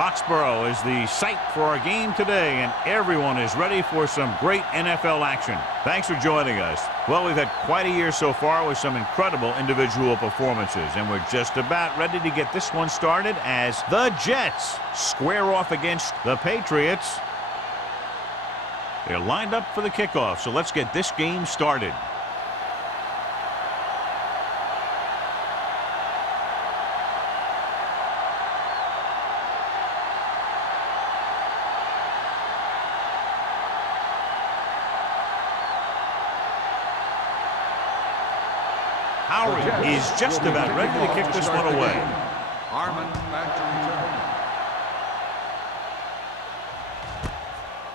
Foxborough is the site for our game today, and everyone is ready for some great NFL action. Thanks for joining us. Well, we've had quite a year so far with some incredible individual performances, and we're just about ready to get this one started as the Jets square off against the Patriots. They're lined up for the kickoff, so let's get this game started. Is just about ready to kick this one away. Harmon back to return.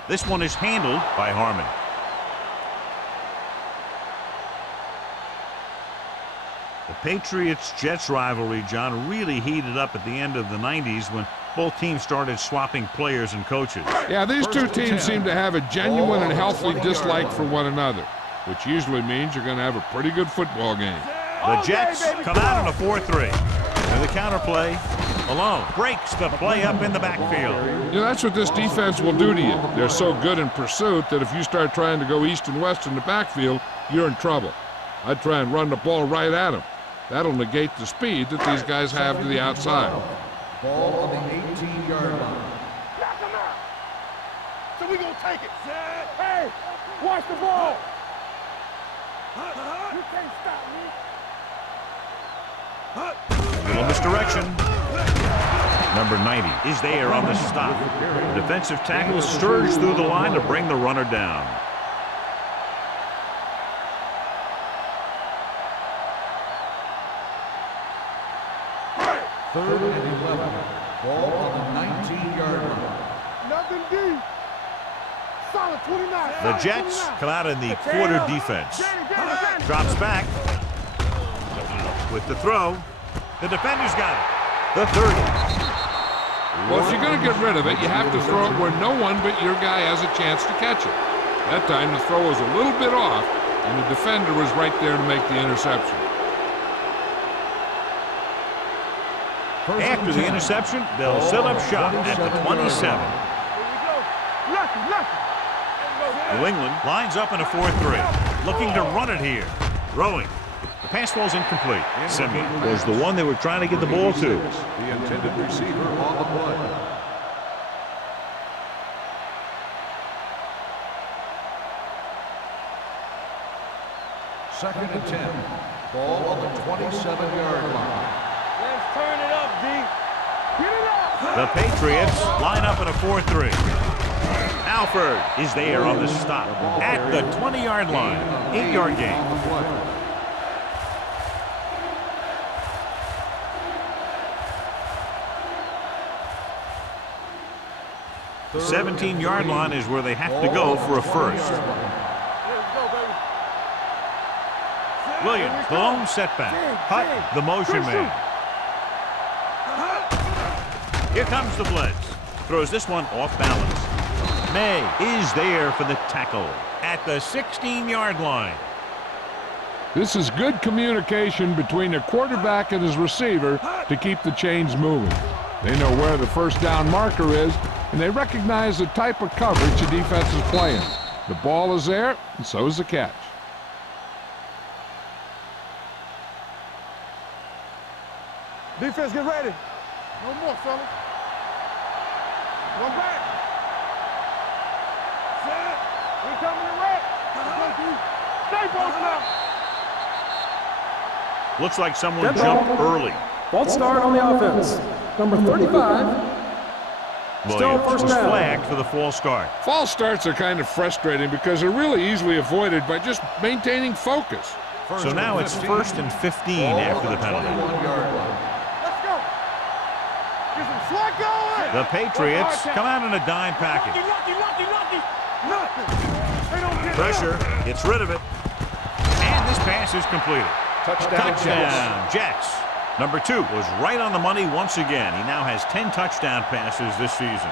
This one is handled by Harmon. The Patriots-Jets rivalry, John, really heated up at the end of the 90s when both teams started swapping players and coaches. Yeah, these two teams seem to have a genuine and healthy dislike for one another, which usually means you're going to have a pretty good football game. The Jets come out on a 4-3. And the counterplay alone breaks the play up in the backfield. You know, that's what this defense will do to you. They're so good in pursuit that if you start trying to go east and west in the backfield, you're in trouble. I'd try and run the ball right at them. That'll negate the speed that these guys have to the outside. Ball on the 18-yard line. Knock him out. So we gonna take it. Hey, watch the ball. You can't stop me. Little misdirection. Number 90 is there on the stop. Defensive tackles surge through the line to bring the runner down. Third and 11. Ball on the 19-yard line. Nothing deep. Solid 29. The Jets come out in the quarter defense. Drops back. With the throw. The defender's got it. The 30. Well, if you're going to get rid of it, you have to throw it where no one but your guy has a chance to catch it. That time the throw was a little bit off, and the defender was right there to make the interception. After the interception, they'll set up shop at the 27. New England lines up in a 4-3, looking to run it here. Throwing. The pass ball's incomplete. Simeon was the one they were trying to get the ball to. The intended receiver on the play. Second and 10. Ball on the 27-yard line. Let's turn it up, D. Get it up. The Patriots line up in a 4-3. Alford is there on the stop at the 20-yard line. 8-yard gain. 17-yard line is where they have to go for a first. Williams, the lone setback. Hut, the motion man. Here comes the blitz. Throws this one off balance. May is there for the tackle at the 16-yard line. This is good communication between the quarterback and his receiver to keep the chains moving. They know where the first down marker is, and they recognize the type of coverage the defense is playing. The ball is there, and so is the catch. Defense, get ready. No more, fellas. One back. Set. We coming to wreck. Stay posted up. Looks like someone jumped early. False start on the offense. Number 35. Williams was flagged for the false start. False starts are kind of frustrating because they're really easily avoided by just maintaining focus. So now it's 1st and 15 after the penalty. Let's go. Get some slug going. The Patriots come out in a dime package. Pressure, gets rid of it. And this pass is completed. Touchdown, Jets. Number 2 was right on the money once again. He now has 10 touchdown passes this season.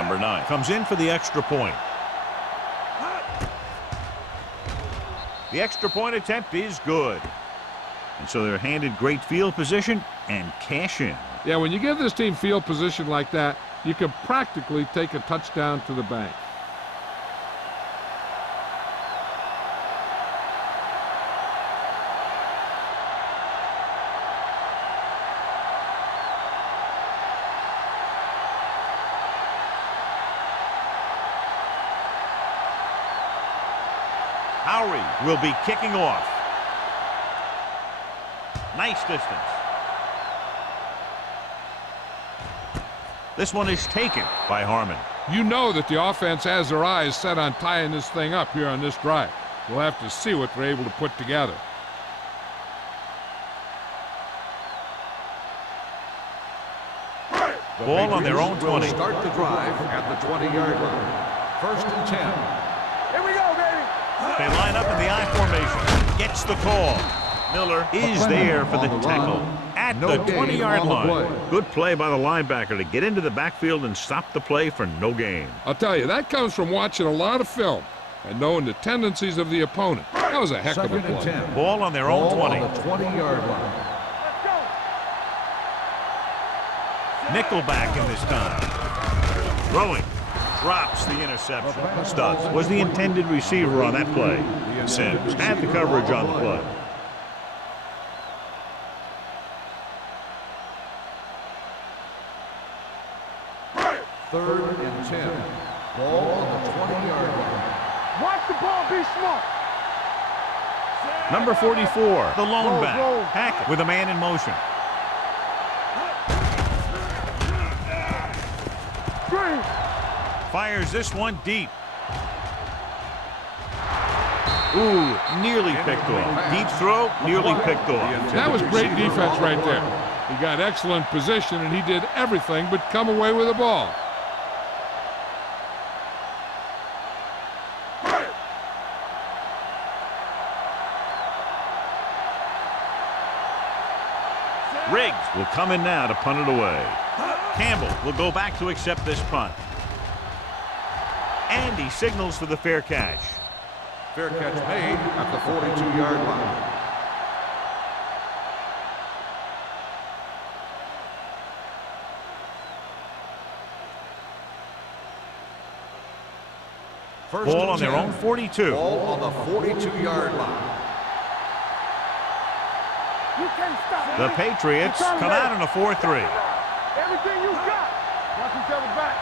Number 9 comes in for the extra point. The extra point attempt is good. And so they're handed great field position and cash in. Yeah, when you give this team field position like that, you can practically take a touchdown to the bank. Howery will be kicking off. Nice distance. This one is taken by Harmon. You know that the offense has their eyes set on tying this thing up here on this drive. We'll have to see what they're able to put together. Ball on their own 20. Start the drive at the 20-yard line. First and 10. Here we go, baby. They line up in the I formation. Gets the call. Miller is there for the tackle at the 20-yard line. Good play by the linebacker to get into the backfield and stop the play for no gain. I'll tell you, that comes from watching a lot of film and knowing the tendencies of the opponent. That was a heck of a Second and play. 10. Ball on their own 20. On the 20-yard line. Let's go. Nickelback in this time. Throwing. Drops the interception. Stubbs was the intended receiver on that play. Sims had the coverage on the play. Third and 10. Ball on the 20-yard line. Watch the ball, be smart. Number 44, the lone Roll, back. roll. Hackett with a man in motion. Green. Fires this one deep. Ooh, nearly picked off. Deep throw, nearly picked off. That was great defense right there. He got excellent position, and he did everything but come away with the ball. Riggs will come in now to punt it away. Campbell will go back to accept this punt. And he signals for the fair catch. Fair catch made at the 42-yard line. First Ball and on their 10. own 42. Ball on the 42-yard line. You can't stop. The Patriots come out in a 4-3. Everything you got. Watch each other back.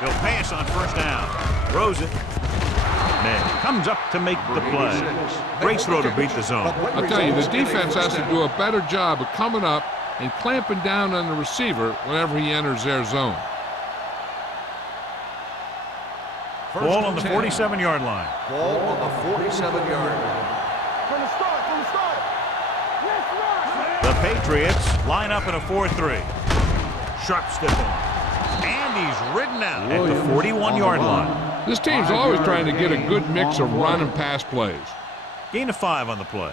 He'll pass on first down. Throws it. Man comes up to make the play. Great throw to beat the zone. I'll tell you, the defense has to do a better job of coming up and clamping down on the receiver whenever he enters their zone. Ball on the 47-yard line. Ball on the 47-yard line. From the start, from the start. Let's run. The Patriots line up in a 4-3. Sharp stiff arm. And he's ridden out at the 41-yard line. This team's always trying to get a good mix of run and pass plays. Gain of 5 on the play.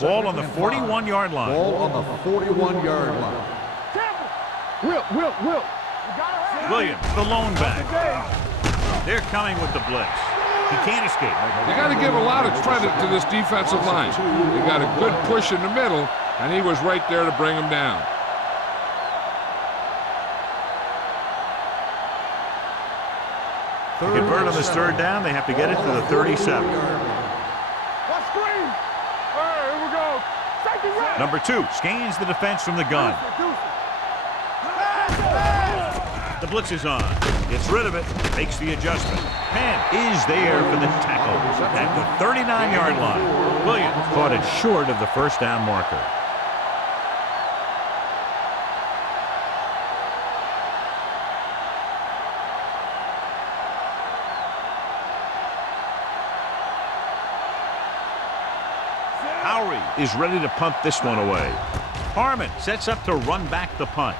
Ball on the 41-yard line. Ball on the 41-yard line. Will. You gotta have Williams, the lone back. They're coming with the blitz. He can't escape. You got to give a lot of credit to this defensive line. They got a good push in the middle, and he was right there to bring him down. To convert on this third down, they have to get it to the 37. Let's screen. All right, here we go. Safety right. Number 2 scans the defense from the gun. The blitz is on. Gets rid of it. Makes the adjustment. Penn is there for the tackle at the 39-yard line. Williams caught it short of the first down marker. Howery is ready to punt this one away. Harmon sets up to run back the punt.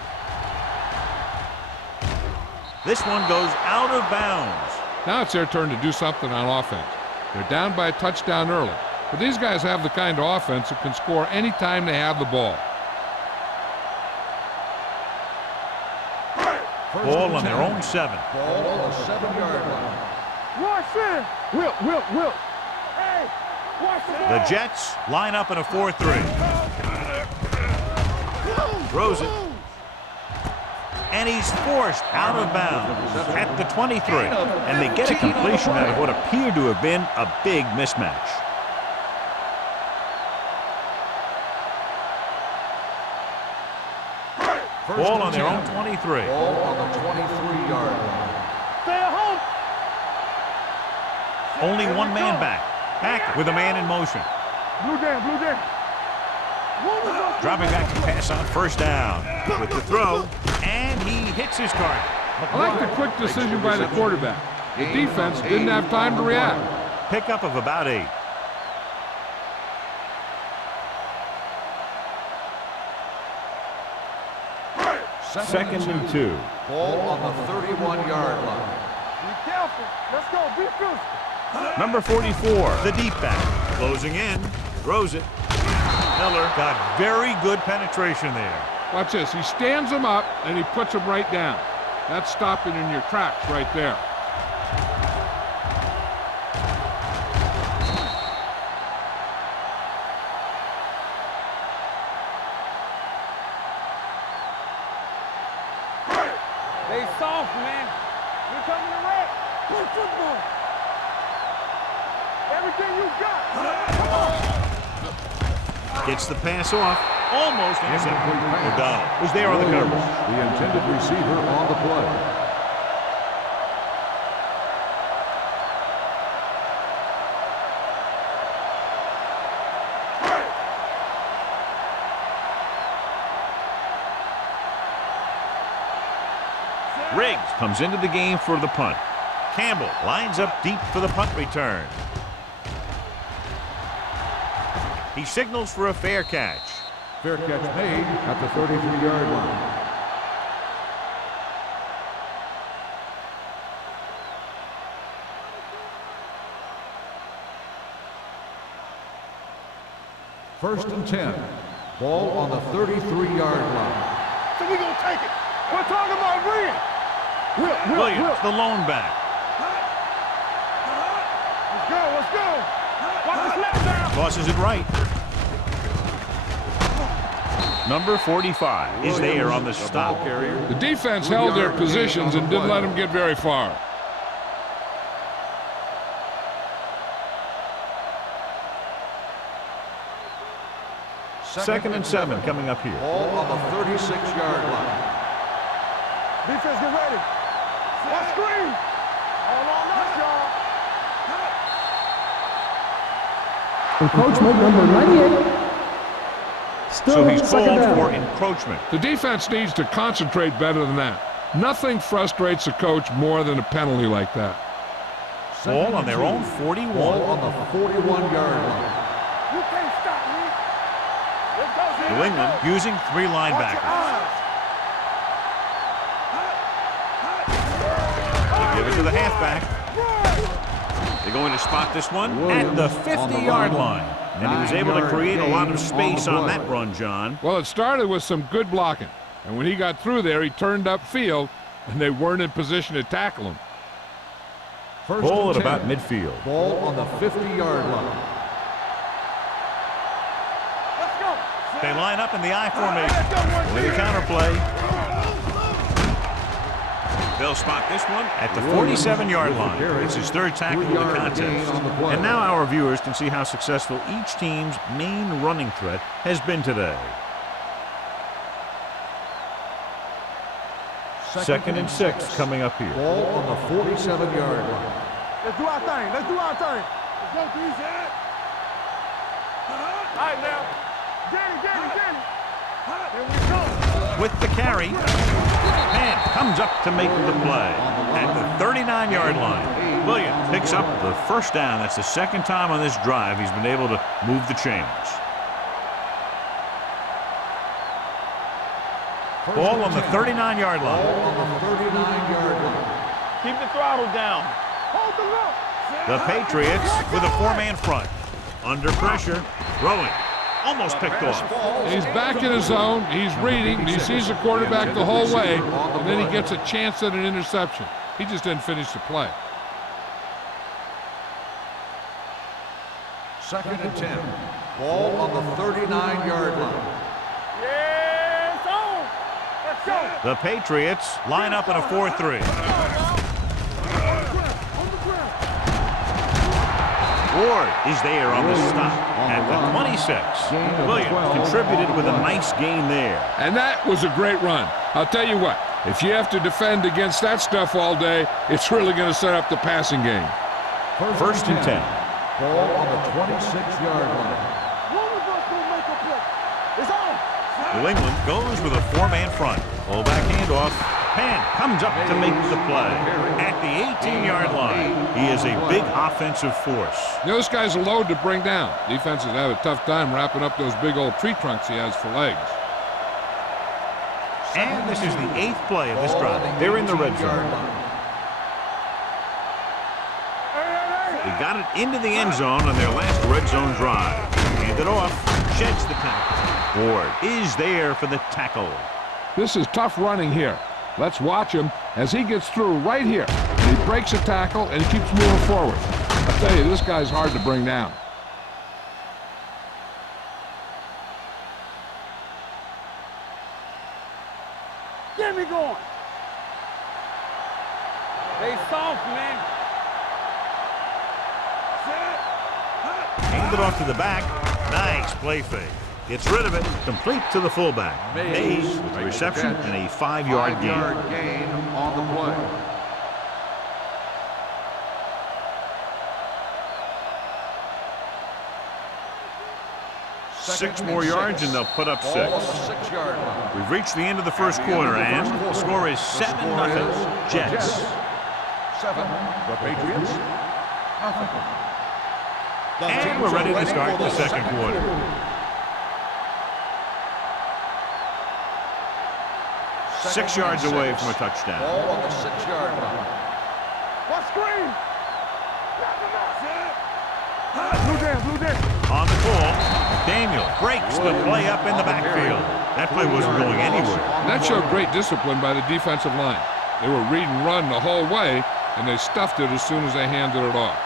This one goes out of bounds. Now it's their turn to do something on offense. They're down by a touchdown early, but these guys have the kind of offense that can score anytime they have the ball. Ball on their own 7. Ball on the 7-yard line. Rush in. Will. Hey, watch the ball. The Jets line up in a 4-3. Throws it. And he's forced out of bounds at the 23. And they get a completion out of what appeared to have been a big mismatch. Ball on their own 23. Ball on the 23-yard line. Stay at home. Only one man back. Back with a man in motion. Blue down. Dropping back to pass on first down. With the throw, and he hits his target. I like the quick decision by the quarterback. The defense didn't have time to react. Pickup of about 8. Second and 2. Ball on the 31-yard line. Be careful. Let's go. Be physical. Number 44, the deep back. Closing in, throws it. Miller got very good penetration there. Watch this. He stands him up, and he puts him right down. That's stopping in your tracks right there. They soft, man. We're coming to wreck. Play football. Everything you got. Gets the pass off. Almost intercepted. O'Donnell was there on the coverage. The intended receiver on the play. Riggs comes into the game for the punt. Campbell lines up deep for the punt return. He signals for a fair catch. Fair catch made at the 33-yard line. First and 10. Ball on the 33-yard line. So we gonna take it. We're talking about Reed. Williams, the lone back. Let's go. Watch the snap down. Tosses it right. Number 45 is there on the stop. The defense held their positions and didn't let them get very far. Second and 7 coming up here. Ball on the 36-yard line. Defense, get ready. Watch screen. All on us, y'all. Encroachment number 98. Still So he's second called down. for encroachment. The defense needs to concentrate better than that. Nothing frustrates a coach more than a penalty like that. Ball on their own 41. Ball on the 41-yard line. You can't stop me. Let's go, Zach. New England using 3 linebackers. They give it to the halfback. They're going to spot this one at the 50-yard line. And he was able to create a lot of space on that run, John. Well, it started with some good blocking. And when he got through there, he turned upfield, and they weren't in position to tackle him. First Ball and at 10. about midfield. Ball on the 50-yard line. Let's go. They line up in the I formation with a counterplay. They'll spot this one at the 47-yard line. It's his 3rd tackle of the contest. And now our viewers can see how successful each team's main running threat has been today. Second and 6 coming up here. Ball on the 47-yard line. Let's do our thing. Let's do our thing. Let's go, D-Zach. All right, now. Danny. Here we go. With the carry, and comes up to make the play at the 39-yard line. Williams picks up the first down. That's the 2nd time on this drive he's been able to move the chains. Ball on the 39-yard line. Ball on the 39-yard line. Keep the throttle down. Hold the look. The Patriots with a 4-man front. Under pressure, throwing. Almost picked off. He's back in his zone. He's reading. He sees the quarterback the whole way, and then he gets a chance at an interception. He just didn't finish the play. 2nd and 10. Ball on the 39-yard line. Yes, on. Let's go. The Patriots line up in a 4-3. Ward is there on the stop at the 26. Williams contributed with a nice gain there. And that was a great run. I'll tell you what, if you have to defend against that stuff all day, it's really going to set up the passing game. 1st and 10. Ball on the 26-yard line. One of us will make a play. It's on. New England goes with a 4-man front. Fullback handoff. Pan comes up to make the play. At the 18-yard line, he is a big offensive force. Those guys are load to bring down. Defenses have a tough time wrapping up those big old tree trunks he has for legs. And this is the 8th play of this drive. They're in the red zone. They got it into the end zone on their last red zone drive. Hand it off. Sheds the tackle. Ward is there for the tackle. This is tough running here. Let's watch him as he gets through right here. He breaks a tackle and he keeps moving forward. I tell you, this guy's hard to bring down. Get me going. They soft, man. Hand it off to the back. Nice play fake. Gets rid of it. Complete to the fullback. Mays with the reception and a 5-yard gain. 5-yard gain on the play. Six more yards and they'll put up 6. Ball on the 6-yard line. We've reached the end of the first quarter and the score is 7-0 Jets. 7. The Patriots. Nothing. And we're ready to start the second quarter. 6 yards away from a touchdown. Ball on the 6-yard line. What screen? Blue jam. On the call, Daniel breaks the play up in the backfield. That play wasn't going anywhere. That showed great discipline by the defensive line. They were read and run the whole way, and they stuffed it as soon as they handed it off.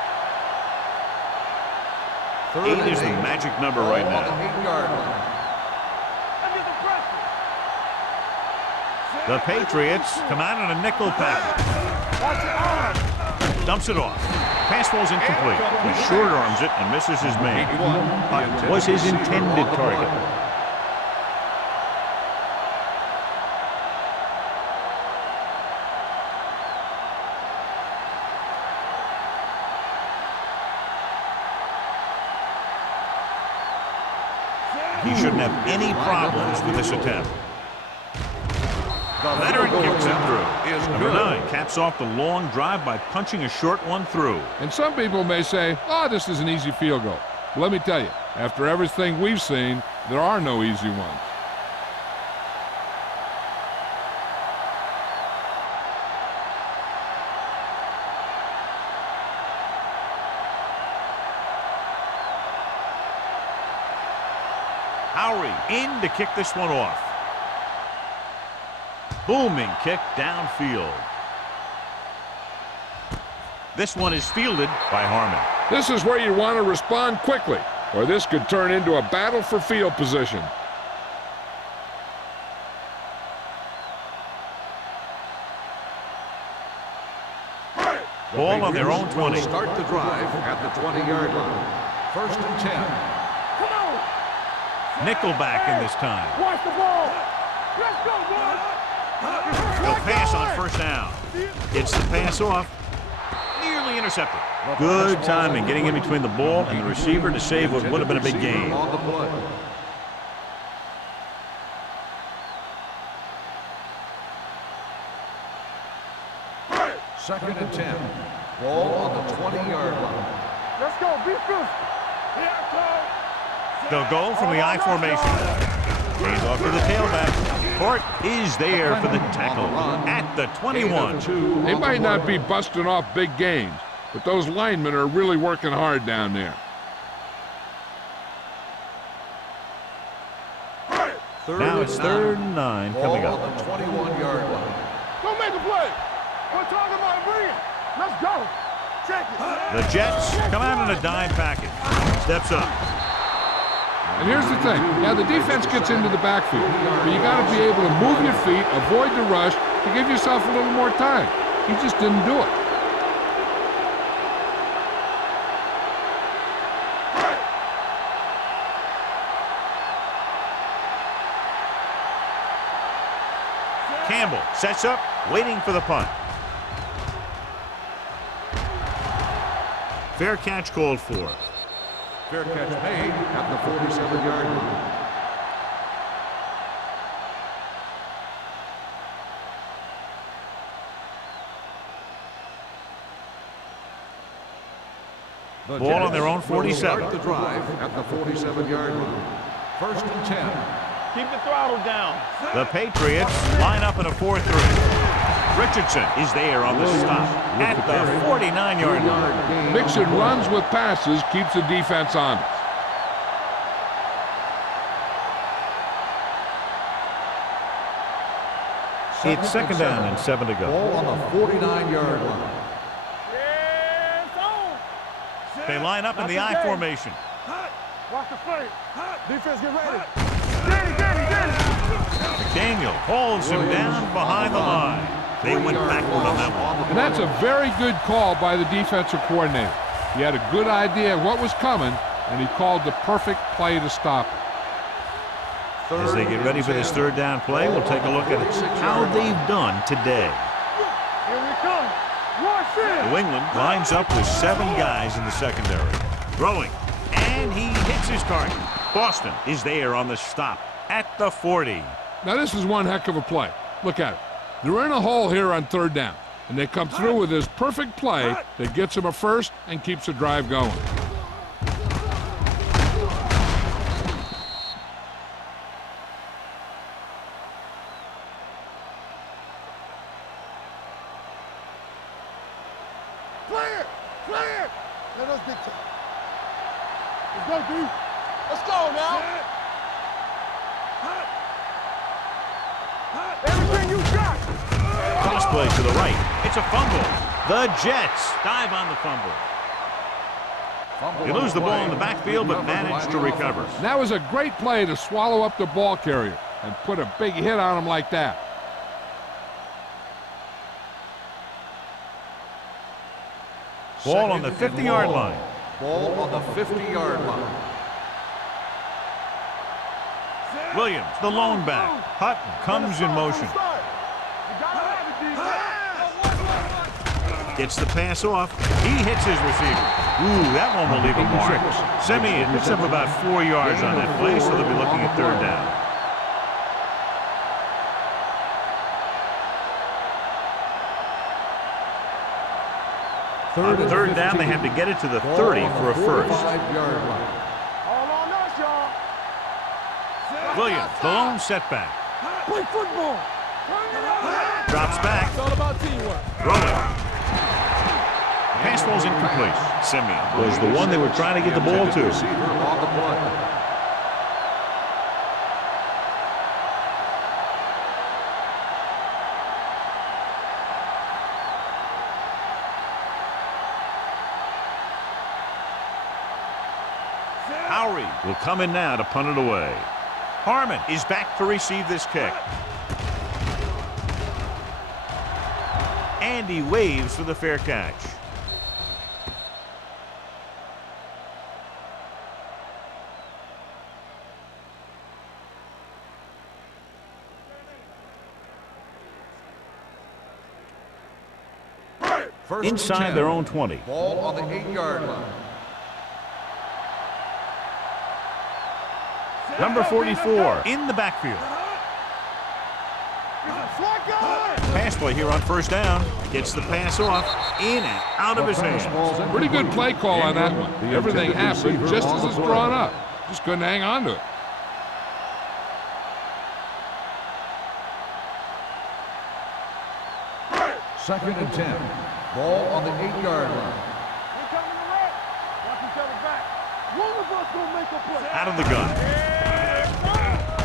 8 is the magic number right now. On the 8-yard line. The Patriots come out in a nickel package. Dumps it off. Pass falls incomplete. He short arms it and misses his man. Was his intended target. He shouldn't have any problems with this attempt. Leonard kicks it through. Number 9 caps off the long drive by punching a short one through. And some people may say, oh, this is an easy field goal. Well, let me tell you, after everything we've seen, there are no easy ones. Howery in to kick this one off. Booming kick downfield. This one is fielded by Harmon. This is where you want to respond quickly, or this could turn into a battle for field position. Ball on their own 20. Start the drive at the 20-yard line. 1st and 10. Come on. Nickelback in this time. Watch the ball. Let's go, boys. They'll pass on 1st down. It's the pass off. Nearly intercepted. Good timing getting in between the ball and the receiver to save what would have been a big gain. On the play. Second and 10. Ball on the 20-yard line. Let's go. Be fierce. They'll go from the I formation. Hands off to the tailback. Court is there for the tackle at the 21. They might not be busting off big gains, but those linemen are really working hard down there. Now it's 3rd and 9 coming Ball up. on the 21-yard line. Go make a play. We're talking about bring it. Let's go. Check it. The Jets come out in a dime package. Steps up. And here's the thing. Yeah, the defense gets into the backfield, but you got to be able to move your feet, avoid the rush, to give yourself a little more time. He just didn't do it. Campbell sets up, waiting for the punt. Fair catch called for. Fair catch made at the 47-yard line. The Ball on Jets their own will 47. start the drive at the 47-yard line. 1st and 10. Keep the throttle down. The Patriots line up in a 4-3. Richardson is there on the stop at the 49-yard line. Mixon runs with passes, keeps the defense honest. It's 2nd down and 7 to go. Ball on the 49-yard line. They line up in the I formation. Watch the play. Defense, get ready. Get it. McDaniel calls him down behind the line. They went backward on that one. And that's a very good call by the defensive coordinator. He had a good idea of what was coming, and he called the perfect play to stop it. As they get ready for this 3rd down play, we'll take a look at how they've done today. Here we come. Watch it. New England lines up with 7 guys in the secondary. Throwing, and he hits his target. Boston is there on the stop at the 40. Now this is one heck of a play. Look at it. They're in a hole here on 3rd down, and they come through with this perfect play that gets them a first and keeps the drive going. Clear. Let us get to it. Let's go, D. Let's go now. Everything you got. Cross play to the right. It's a fumble. The Jets dive on the fumble. They lose the ball in the backfield, but manage to recover. And that was a great play to swallow up the ball carrier and put a big hit on him like that. Ball on the 50-yard line. Ball on the 50-yard line. Williams, the lone back. Hutton comes in motion. Gets the pass off. He hits his receiver. Ooh, that one will leave a mark. Simeon picks up about 4 yards on that play, so they'll be looking at 3rd down. On 3rd down, they had to get it to the 30 for a first. 45-yard line. All on us, y'all. Williams, the lone setback. Play football. Drops back. It's all about teamwork. Rolling. Pass ball's incomplete. Simeon was the one they were trying to get the ball to. Receiver on the play. Howery will come in now to punt it away. Harmon is back to receive this kick. And he waves for the fair catch. First and Inside 10. their own 20. Ball on the 8-yard line. Number 44 in the backfield. Pass play here on 1st down. Gets the pass off, in and out of his hands. Pretty good play call on that one. Everything happened just as it's drawn up. Just couldn't hang on to it. Second and 10. Ball on the 8-yard line. Out of the gun.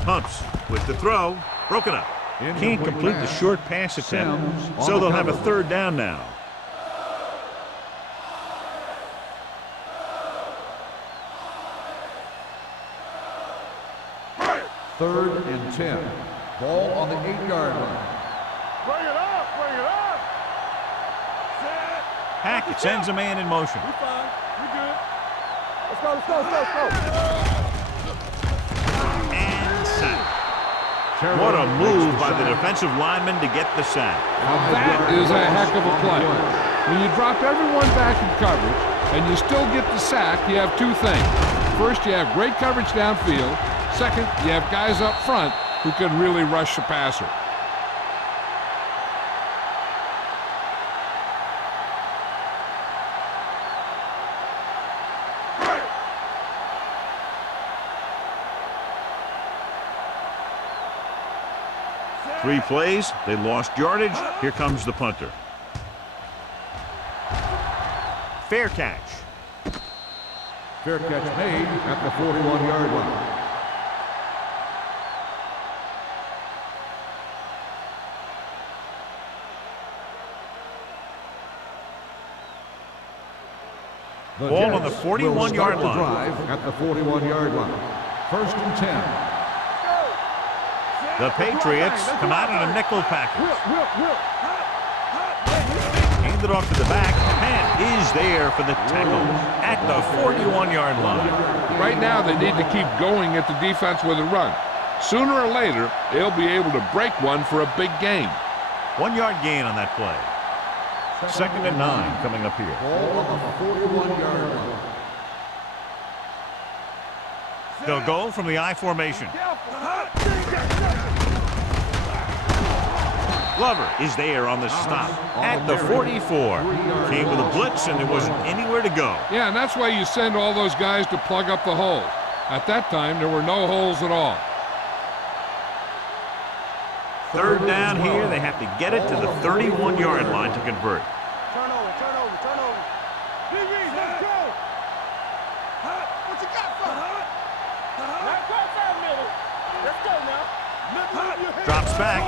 Pumps with the throw. Broken up. Can't complete the short pass attempt, so they'll have a third down now. Third and 10. Ball on the 8-yard line. Bring it up, bring it up. Set. Hackett sends a man in motion. We fine, we good. Let's go, let's go, let's go, let's go. And sack. What a move by the defensive lineman to get the sack. Now that is a heck of a play. When you drop everyone back in coverage and you still get the sack, you have two things. First, you have great coverage downfield. Second, you have guys up front who can really rush the passer. Three plays, they lost yardage. Here comes the punter. Fair catch. Fair catch made at the 41-yard line. Ball on the 41-yard line. Drive at the 41-yard line. First and 10. The Patriots come out in a nickel package. Hand it off to the back. Man is there for the tackle at the 41-yard line. Right now, they need to keep going at the defense with a run. Sooner or later, they'll be able to break one for a big gain. 1 yard gain on that play. Second and 9 coming up here. Ball on the 41-yard line. They'll go from the I formation. Glover is there on the stop at the 44. Came with a blitz and there wasn't anywhere to go. Yeah, and that's why you send all those guys to plug up the hole. At that time, there were no holes at all. Third down here. They have to get it to the 31-yard line to convert. Turnover, turnover, turnover. DB, let's go. What you got for? Let's go, 5 minutes. Let's go now. Drops back.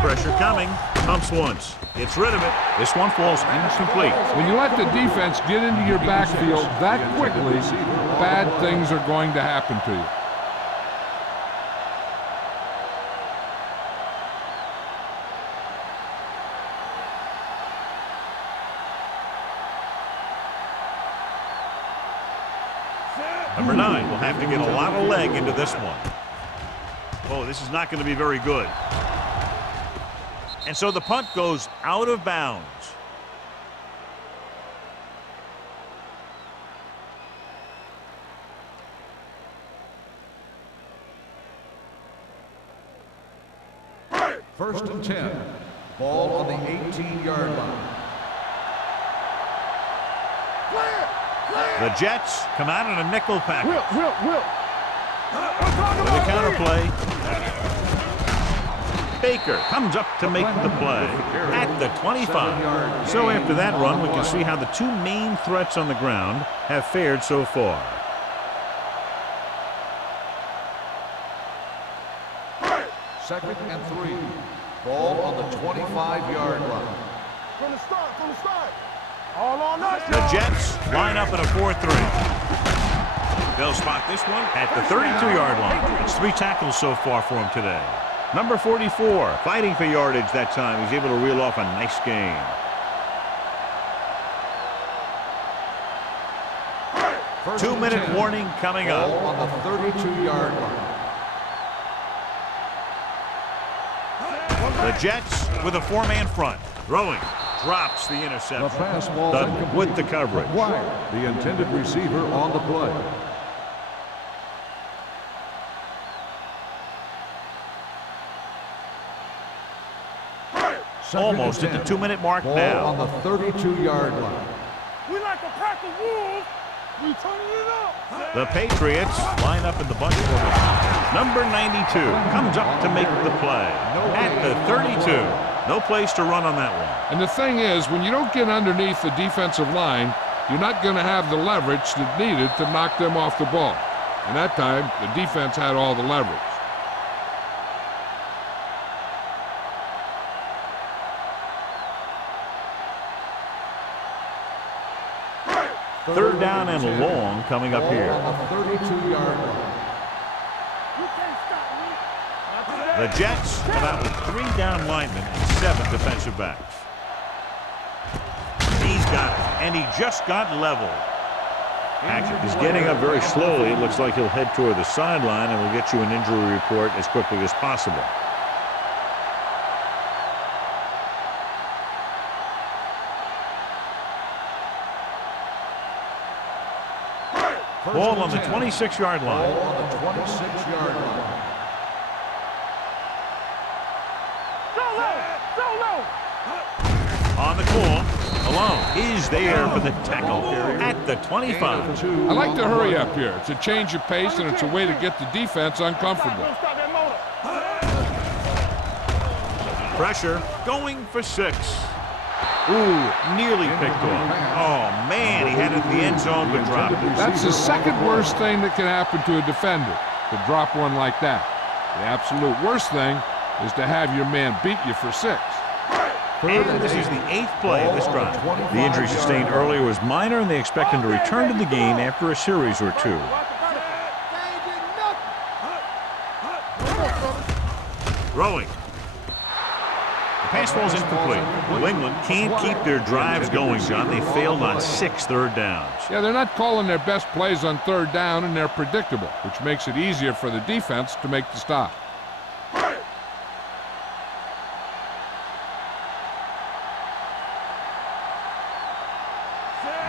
Pressure coming. Pumps once. Gets rid of it. This one falls incomplete. When you let the defense get into your backfield that quickly, bad things are going to happen to you. Number 9 will have to get a lot of leg into this one. Oh, this is not going to be very good. And so the punt goes out of bounds. First and 10. Ball on the 18-yard line. The Jets come out in a nickel package. With a counter play. Baker comes up to make the play at the 25. So after that run, we can see how the two main threats on the ground have fared so far. Second and 3. Ball on the 25-yard line. From the start. All on us. The Jets line up in a 4-3. They'll spot this one at the 32-yard line. It's 3 tackles so far for him today. Number 44, fighting for yardage that time. He's able to reel off a nice gain. First 2-minute 10. warning coming up. Ball on the 32-yard line. The Jets with a 4-man front. Throwing. Drops the interception. The pass ball Done with the coverage. Wire, the intended receiver on the play. Almost at the 2-minute mark ball now. on the 32-yard line. We like a pack of wolves. We turning it up. The Patriots line up in the bunch formation. Number 92 comes up to make the play at the 32. No place to run on that one. And the thing is, when you don't get underneath the defensive line, you're not going to have the leverage that's needed to knock them off the ball. And that time, the defense had all the leverage. Third down and long coming up here. On the 32-yard line. The Jets come out with 3 down linemen and 7 defensive backs. He's got it, and he just got leveled. He's getting up very slowly. It looks like he'll head toward the sideline, and we'll get you an injury report as quickly as possible. Ball on the 26-yard line. Ball on the 26-yard line. On the call, alone is there for the tackle at the 25. I like to hurry up here. It's a change of pace, and it's a way to get the defense uncomfortable. Pressure going for 6. Ooh, nearly picked off. Oh, man, he had it in the end zone but dropped it. That's the second worst thing that can happen to a defender, to drop one like that. The absolute worst thing is to have your man beat you for 6. And this is the 8th play of this drive. The injury sustained earlier was minor, and they expect him to return to the game after a series or 2. Throwing. The pass ball's incomplete. New England can't keep their drives going, John. They failed on 6 third downs. Yeah, they're not calling their best plays on third down, and they're predictable, which makes it easier for the defense to make the stop.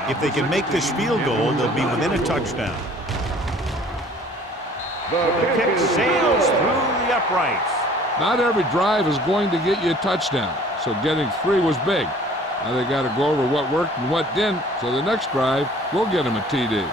If they can make this field goal, they'll be within a touchdown. The kick sails through the uprights. Not every drive is going to get you a touchdown, so getting 3 was big. Now they got to go over what worked and what didn't, so the next drive will get them a TD.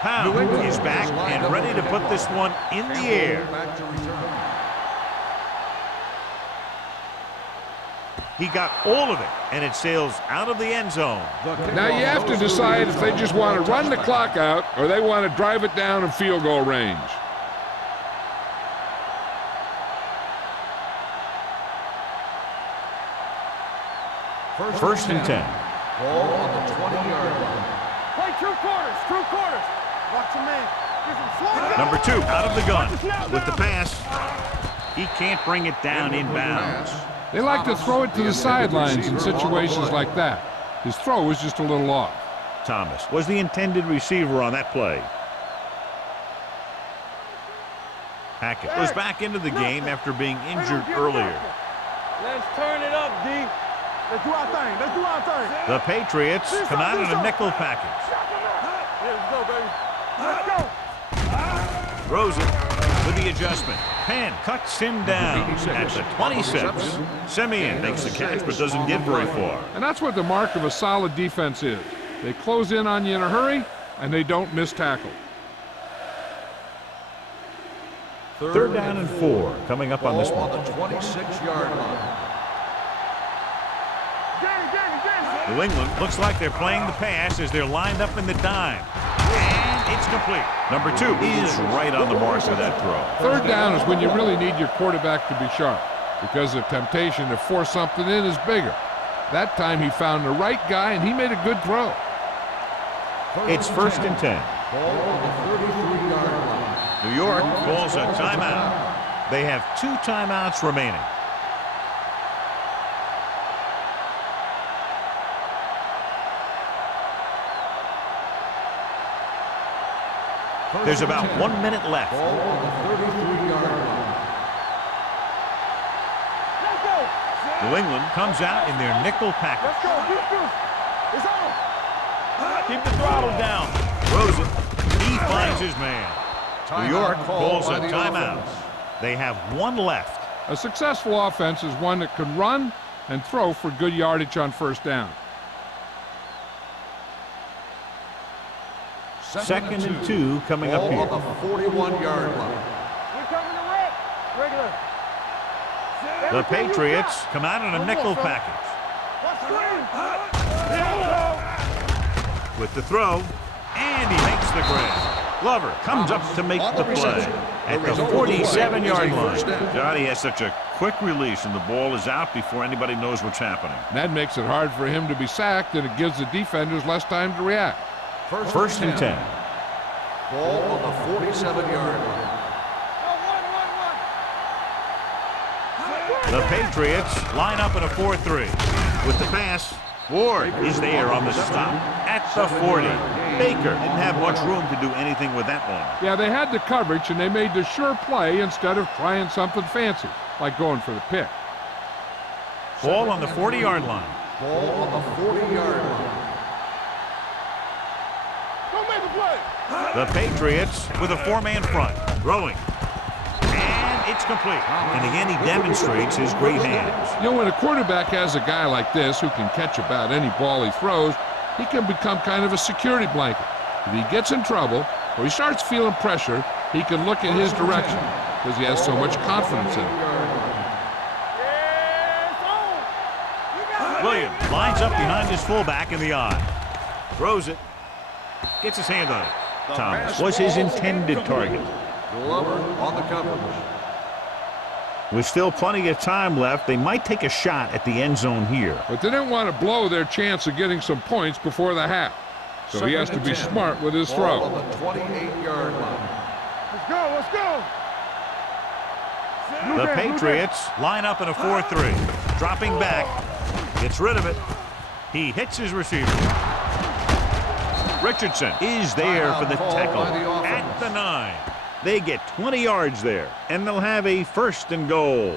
Pound is back and ready to put this one in the air. He got all of it, and it sails out of the end zone. Now you have to decide if they just want to run the clock out or they want to drive it down in field goal range. First and 10. Ball on the 20-yard line. Play 2 quarters, 2 quarters. Watch your man. Number 2 out of the gun with the pass. He can't bring it down inbounds. They like to throw it to the sidelines in situations like that. His throw was just a little off. Thomas was the intended receiver on that play. Hackett was back into the game after being injured earlier. Let's turn it up, D. Let's do our thing. Let's do our thing. The Patriots come out in a nickel package. Let's go, baby. Let's go. Throws it with the adjustment. Penn cuts him down at the 26. Simeon makes the catch but doesn't get very far. And that's what the mark of a solid defense is. They close in on you in a hurry, and they don't miss tackle. Third down and 4 coming up on this one. On the 26-yard line. New England looks like they're playing the pass as they're lined up in the dime. And it's complete. Number 2 is right on the mark with that throw. Third down is when you really need your quarterback to be sharp because the temptation to force something in is bigger. That time he found the right guy and he made a good throw. It's first and 10. Ball on the 33-yard line. New York calls a timeout. They have 2 timeouts remaining. There's about 1 minute left. Ball on the 33-yard line. New England comes out in their nickel package. Let's go. It's on. Keep the throttle down. Throws it. He finds his man. New York calls a timeout. They have 1 left. A successful offense is one that can run and throw for good yardage on first down. Second and 2 coming up here. Ball on the 41-yard line. We're coming to wreck. Regular. The Patriots come out in a nickel package. With the throw, And he makes the grab. Glover comes up to make the play at the 47-yard line. Johnny has such a quick release, and the ball is out before anybody knows what's happening. That makes it hard for him to be sacked, and it gives the defenders less time to react. First and 10. Ball on the 47-yard line. The Patriots line up in a 4-3. With the pass, Ward is there on the stop at the 40. Baker didn't have much room to do anything with that one. Yeah, they had the coverage, and they made the sure play instead of trying something fancy, like going for the pick. Ball on the 40-yard line. Ball on the 40-yard line. Don't make a play. The Patriots with a 4-man front. Throwing. And it's complete. And again, he demonstrates his great hands. You know, when a quarterback has a guy like this who can catch about any ball he throws, he can become kind of a security blanket. If he gets in trouble or he starts feeling pressure, he can look in his direction because he has so much confidence in him. Williams lines up behind his fullback in the eye. Throws it. Gets his hand on it. Thomas was his intended target. Glover on the coverage. With still plenty of time left, they might take a shot at the end zone here. But they didn't want to blow their chance of getting some points before the half. So he has to be smart with his throw. Ball on the 28-yard line. Let's go, let's go. The Patriots line up in a 4-3. Dropping back. Gets rid of it. He hits his receiver. Richardson is there for the tackle at the 9. They get 20 yards there, and they'll have a first and goal.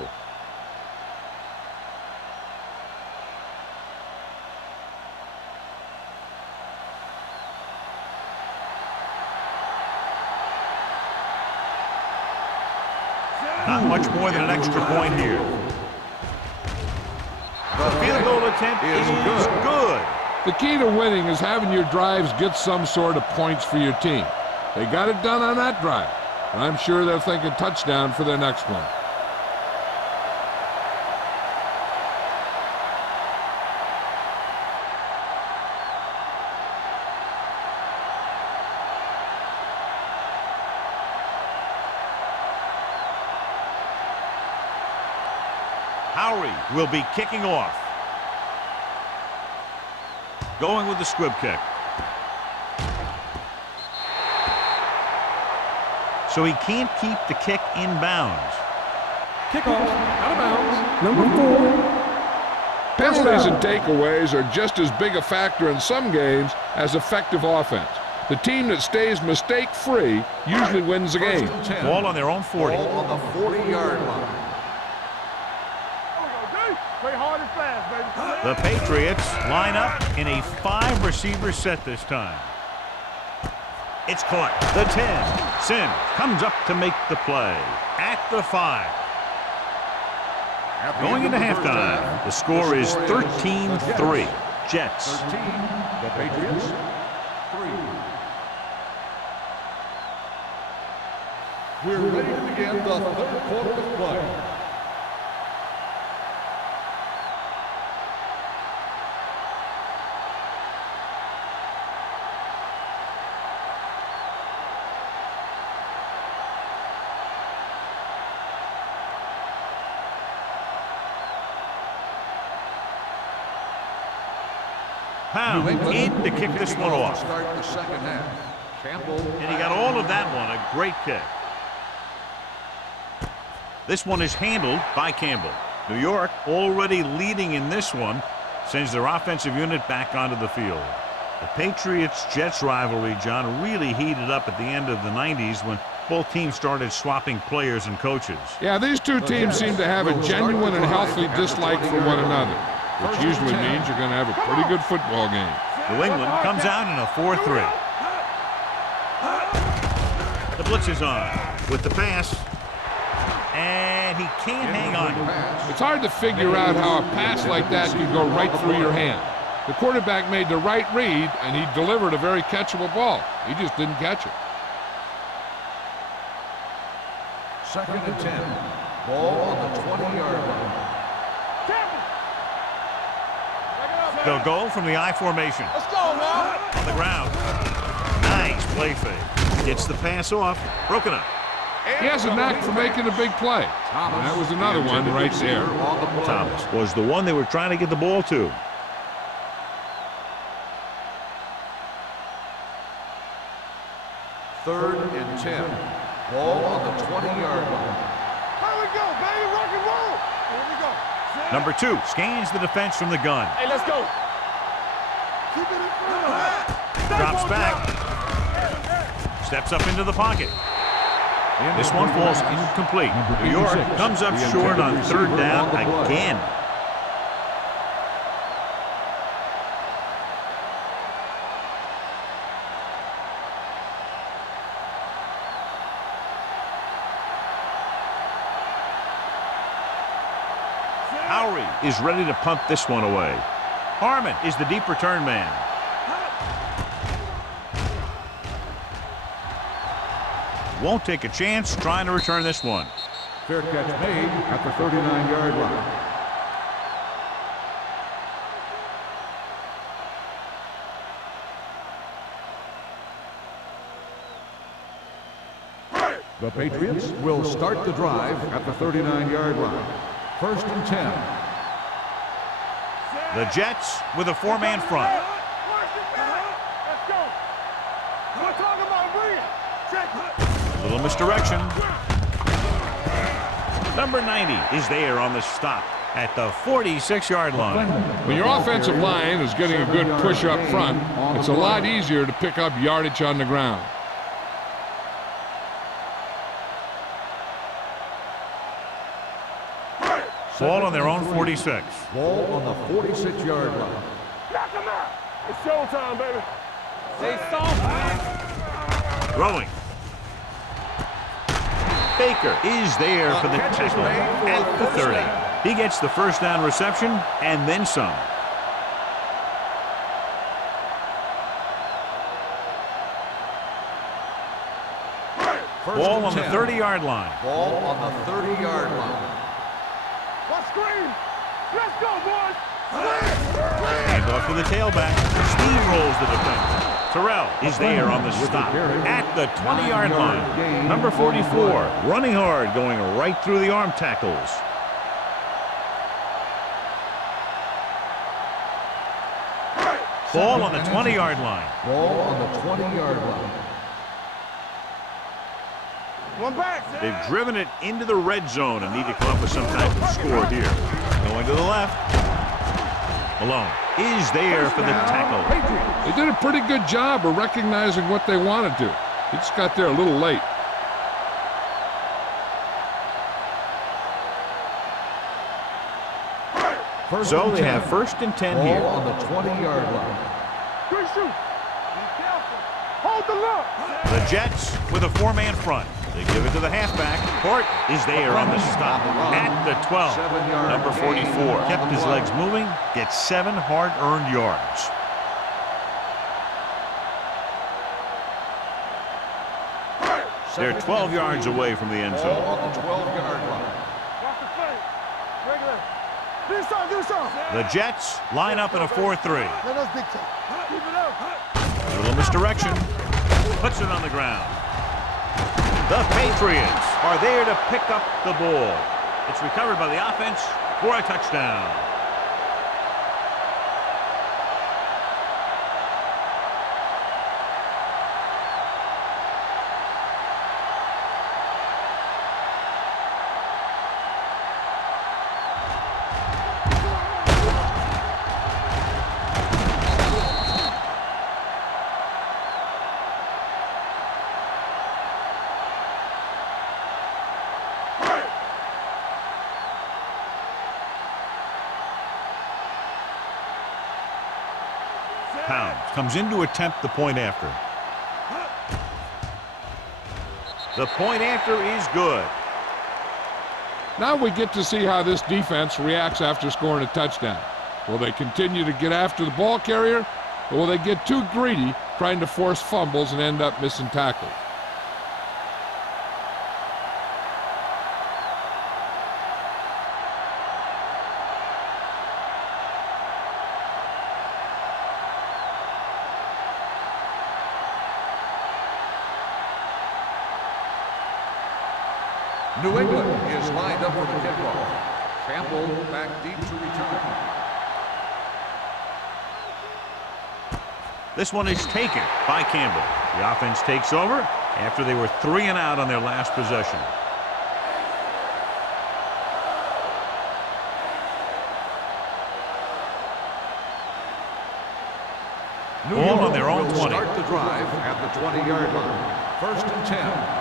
Not much more than an extra point here. The field goal attempt is good. The key to winning is having your drives get some sort of points for your team. They got it done on that drive, and I'm sure they're thinking touchdown for their next one. Howery will be kicking off. Going with the squib kick. So he can't keep the kick in bounds. Kickoff, out of bounds, number 4. Penalties and takeaways are just as big a factor in some games as effective offense. The team that stays mistake-free usually wins the game. Ball on their own 40. Ball on the 40-yard line. Play hard and fast, baby. The Patriots line up in a 5-receiver set this time. It's caught. The 10. Sims comes up to make the play at the 5. Going into halftime, the score is 13-3. Jets. 13, the Patriots, 3. We're ready to begin the third quarter of play. Pound in to kick this one off. Start the second half. Campbell. And he got all of that one. A great kick. This one is handled by Campbell. New York already leading in this one, sends their offensive unit back onto the field. The Patriots-Jets rivalry, John, really heated up at the end of the 90s when both teams started swapping players and coaches. Yeah, these two teams seem to have a genuine and healthy dislike for one another, which usually means you're going to have a pretty good football game. New England comes out in a 4-3. The blitz is on with the pass, and he can't hang on. It's hard to figure out how a pass like that can go right through your hand. The quarterback made the right read, and he delivered a very catchable ball. He just didn't catch it. Second and 10. Ball on the 20-yard line. They'll go from the I formation. Let's go, man. On the ground. play fake. Gets the pass off. Broken up. He has a knack for making a big play. And that was another one right there. Thomas was the one they were trying to get the ball to. Third and 10. Ball on the 20-yard line. Here we go, baby. Rock and roll. Here we go. Number 2 scans the defense from the gun. Hey, let's go. Keep it in front. Drops back. Steps up into the pocket. This one falls incomplete. New York comes up short on third down again. Howery is ready to punt this one away. Harmon is the deep return man. Won't take a chance trying to return this one. Fair catch made at the 39-yard line. The Patriots will start the drive at the 39-yard line. First and 10. The Jets with a 4-man front. Let's go. We're talking about brilliant. Check. A little misdirection. Number 90 is there on the stop at the 46-yard line. When your offensive line is getting a good push up front, it's a lot easier to pick up yardage on the ground. Ball on their own 46. Ball on the 46-yard line. Knock him out. It's showtime, baby. Stay soft. Throwing. Baker is there for the tackle at the 30. He gets the first down reception and then some. Ball on the 30-yard line. Ball on the 30-yard line. Let's scream. Let's go, boys. Hand off to the tailback. Steamrolls the defender. Terrell is there on the stop at the 20-yard line. Number 44, running hard, going right through the arm tackles. Ball on the 20-yard line. Ball on the 20-yard line. One back. They've driven it into the red zone and need to come up with some type of score here. Going to the left. Malone is there for the tackle. They did a pretty good job of recognizing what they wanted to. They just got there a little late. So they have first and 10 Ball here. on the 20-yard line. Good shoot. Be careful. Hold the look. The Jets with a 4-man front. They give it to the halfback. Hort is there on the stop at the 12. Number 44 kept his legs moving, gets 7 hard-earned yards. They're 12 yards away from the end Ball zone. on the 12-yard line. Watch the play. Regular. Do something. The Jets line up in a 4-3. Let us dictate. Keep it up. A little misdirection. Puts it on the ground. The Patriots are there to pick up the ball. It's recovered by the offense for a touchdown. Pounds comes in to attempt the point after. The point after is good. Now we get to see how this defense reacts after scoring a touchdown. Will they continue to get after the ball carrier, or will they get too greedy trying to force fumbles and end up missing tackles? New England is lined up for the kickoff. Campbell back deep to return. This one is taken by Campbell. The offense takes over after they were 3 and out on their last possession. Ball on their own 20. Start the drive at the 20-yard line. 1st and 10.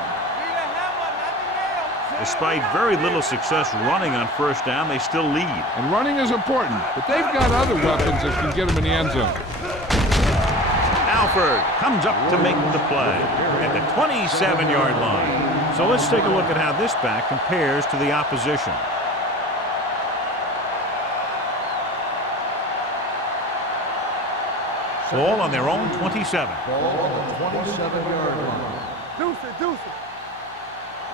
Despite very little success running on 1st down, they still lead. And running is important, but they've got other weapons that can get them in the end zone. Alford comes up to make the play at the 27-yard line. So let's take a look at how this back compares to the opposition. Ball on their own 27. Ball on the 27-yard line. Deuce it.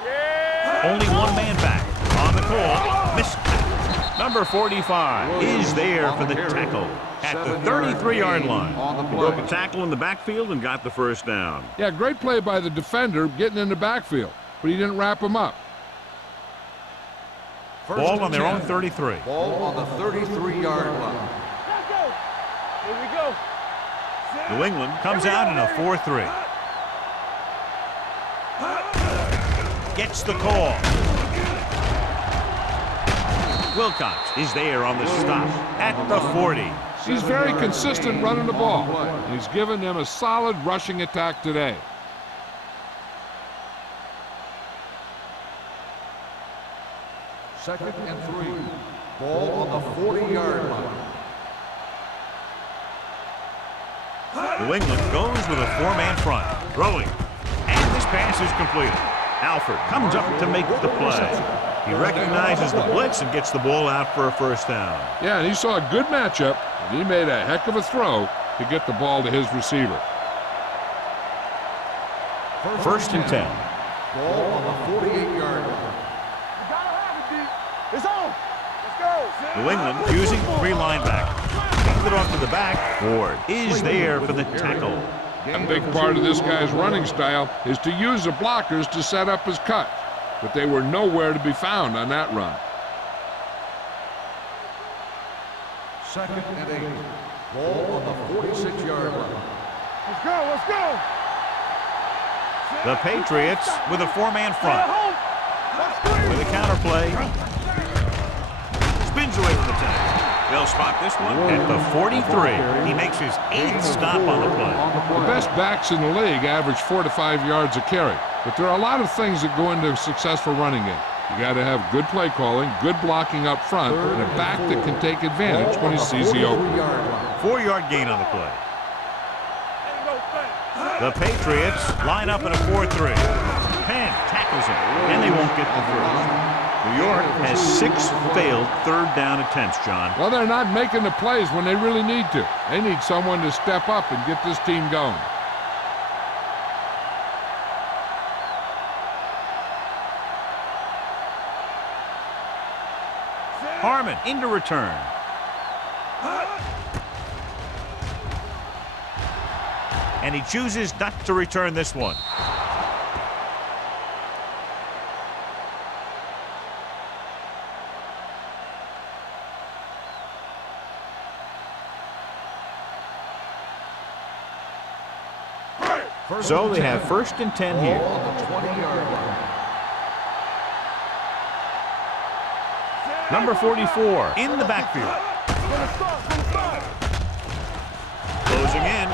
Yeah. Only one man back on the call. Missed tackle. Number 45 is there for the tackle at the 33-yard line. He broke a tackle in the backfield and got the 1st down. Yeah, great play by the defender getting in the backfield, but he didn't wrap him up. Ball on their own 33. Ball on the 33-yard line. Let's go. Here we go. New England comes out in a 4-3. Gets the call. Wilcox is there on the stop at the 40. He's very consistent running the ball. He's given them a solid rushing attack today. Second and 3. Ball on the 40-yard line. New England goes with a 4-man front. Throwing. And this pass is completed. Alford comes up to make the play. He recognizes the blitz and gets the ball out for a 1st down. Yeah, and he saw a good matchup, and he made a heck of a throw to get the ball to his receiver. 1st and 10. Ball on the 48-yard line. You gotta have it, D. It's on. Let's go. New England using 3 linebackers. Kicks it off to the back. Ward is there for the tackle. A big part of this guy's running style is to use the blockers to set up his cut, but they were nowhere to be found on that run. 2nd and 8. Ball on the 46-yard line. Let's go. The Patriots with a 4-man front. With a counter play. Spins away from the tackle. They'll spot this one at the 43. He makes his 8th stop on the play. The best backs in the league average 4 to 5 yards a carry, but there are a lot of things that go into a successful running game. You got to have good play calling, good blocking up front, and a back that can take advantage when he sees the opening. 4-yard gain on the play. The Patriots line up in a 4-3. Penn tackles him, and they won't get the 1st. New York has 6 failed 3rd down attempts, John. Well, they're not making the plays when they really need to. They need someone to step up and get this team going. Harmon into return. And he chooses not to return this one. So they have 1st and 10 here. Ball on the 20-yard line. Number 44 in the backfield. Closing in.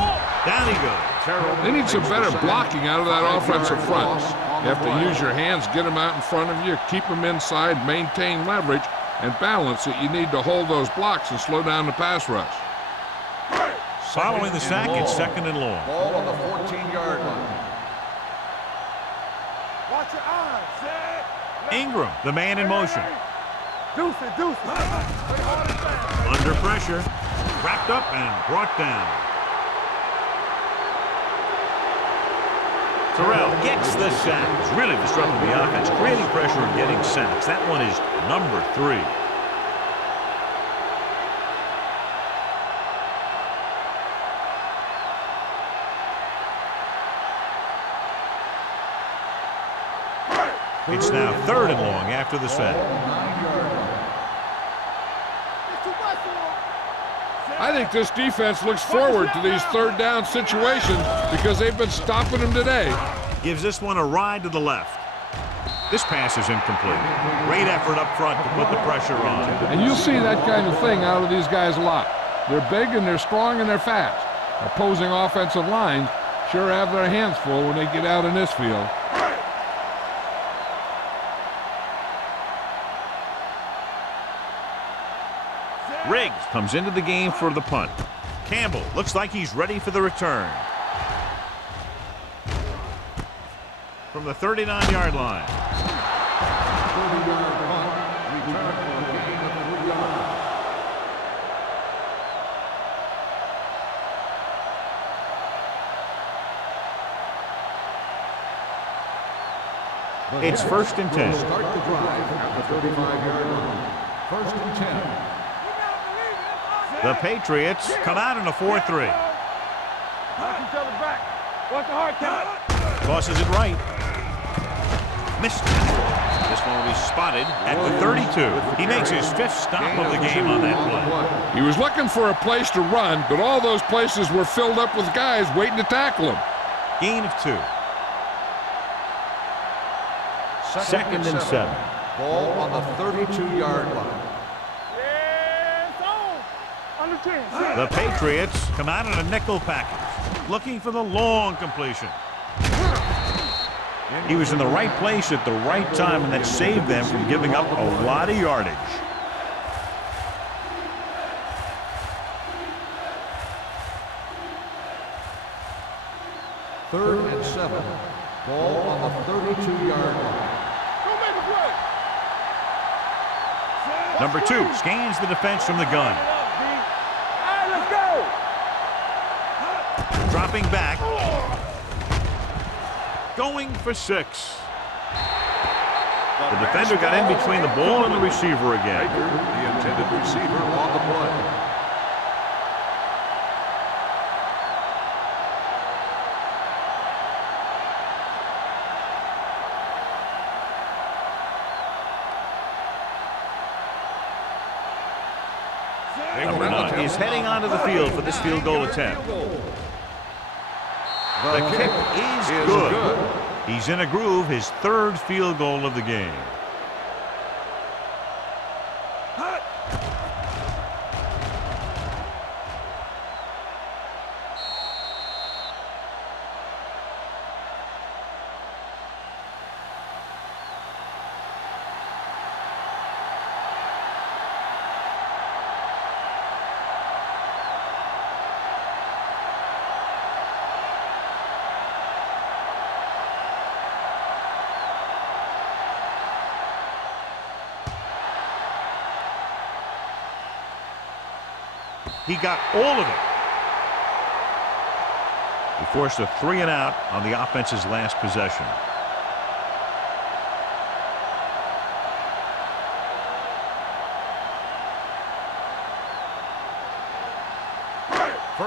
Down he goes. They need some better blocking out of that offensive front. You have to use your hands, get them out in front of you, keep them inside, maintain leverage, and balance it. You need to hold those blocks and slow down the pass rush. Following the sack, it's 2nd and long. Ball on the 14-yard line. Watch your eyes, Ingram, the man in motion. Deuce it. Under pressure. Wrapped up and brought down. Terrell gets the sack. He's really disrupting the offense, creating pressure and getting sacks. That one is number 3. It's now 3rd and long after the set. I think this defense looks forward to these 3rd down situations because they've been stopping them today. Gives this one a ride to the left. This pass is incomplete. Great effort up front to put the pressure on. And you'll see that kind of thing out of these guys a lot. They're big and they're strong and they're fast. Opposing offensive lines sure have their hands full when they get out in this field. Riggs comes into the game for the punt. Campbell looks like he's ready for the return. From the 39-yard line. 30-yard punt, return for a gain of 3 yards. It's 1st and 10. Start the drive at the 35-yard line. 1st and 10. The Patriots come out in a 4-3. Watch each other back. Watch the hard count. Tosses it right. Missed it. This one will be spotted at the 32. He makes his 5th stop of the game on that play. He was looking for a place to run, but all those places were filled up with guys waiting to tackle him. Gain of 2. 2nd and 7. Ball on the 32-yard line. Under 10. The Patriots come out in a nickel package, looking for the long completion. He was in the right place at the right time, and that saved them from giving up a lot of yardage. Third and 7. Ball on the 32-yard line. Don't make a play. Number 2 scans the defense from the gun. All right, let's go. Dropping back. Going for 6. The defender got in between the ball and the receiver again. The intended receiver on the play. Number 9 is heading onto the field for this field goal attempt. The kick is good. He's in a groove, his 3rd field goal of the game. He got all of it. He forced a 3 and out on the offense's last possession.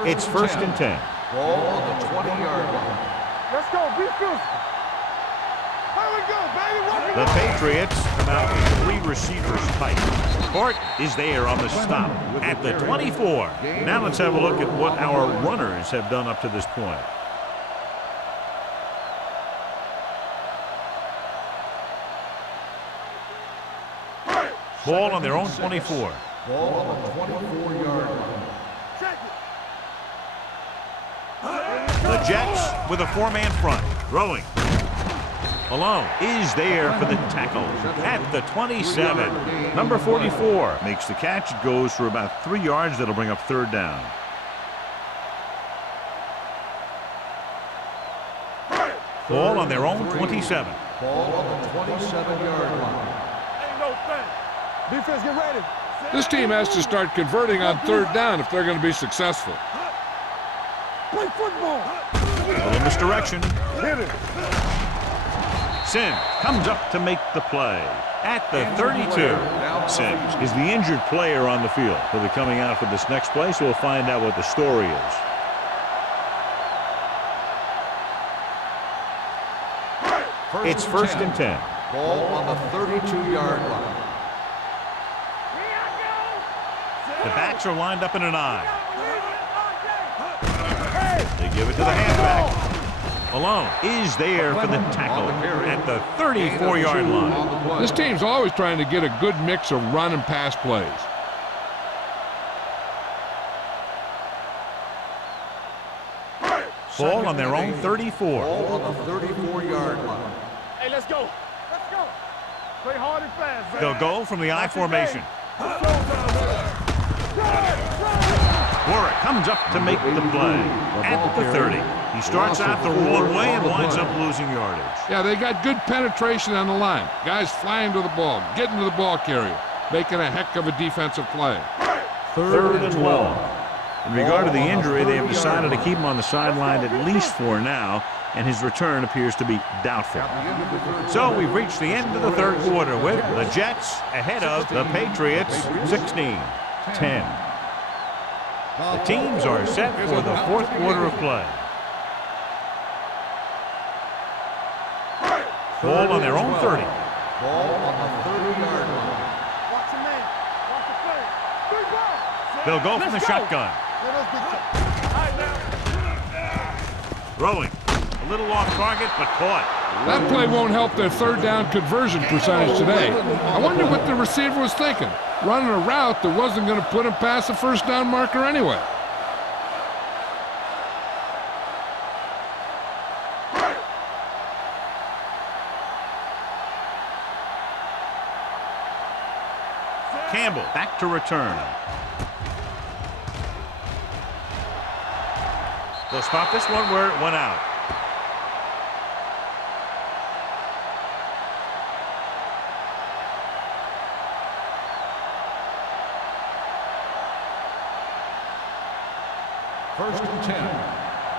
It's 1st and 10. Ball on the 20-yard line. Let's go. Be physical. Here we go, baby. The Patriots come out with 3 receivers tight. Hart is there on the stop at the 24. Now let's have a look at what our runners have done up to this point. Ball on their own 24. Ball on the 24-yard line. Check it. The Jets with a 4-man front. Throwing. Alone is there for the tackle at the 27. Number 44 makes the catch. It goes for about 3 yards. That'll bring up 3rd down. Ball on their own 27. Ball on the 27-yard line. Ain't no thing. Defense, get ready. This team has to start converting on 3rd down if they're going to be successful. Play football. A little misdirection. Hit it. Sims comes up to make the play at the 32. Sims is the injured player on the field. He'll be coming out for this next play, so we'll find out what the story is. It's 1st and 10. Ball on the 32-yard line. The backs are lined up in an I. They give it to the halfback. Malone is there for the tackle at the 34-yard line. This team's always trying to get a good mix of run and pass plays. Ball on their own 34. Ball on the 34-yard line. Hey, let's go. Let's go. Play hard and fast. Man. They'll go from the I formation. Warwick comes up to make the play at the 30. He starts out the wrong way and winds up losing yardage. Yeah, they got good penetration on the line. Guys flying to the ball, getting to the ball carrier, making a heck of a defensive play. Third and 12. In regard to the injury, they have decided to keep him on the sideline at least for now, and his return appears to be doubtful. So we've reached the end of the third quarter with the Jets ahead of the Patriots 16-10. The teams are set for the fourth quarter of play. Ball on their own 30. Ball on the 30-yard line. Watch the man. Watch the play. Big ball. They'll go from the shotgun. Throwing. A little off target, but caught. That play won't help their third down conversion percentage today. I wonder what the receiver was thinking, running a route that wasn't going to put him past the first down marker anyway. Campbell back to return. They'll stop this one where it went out. First and 10.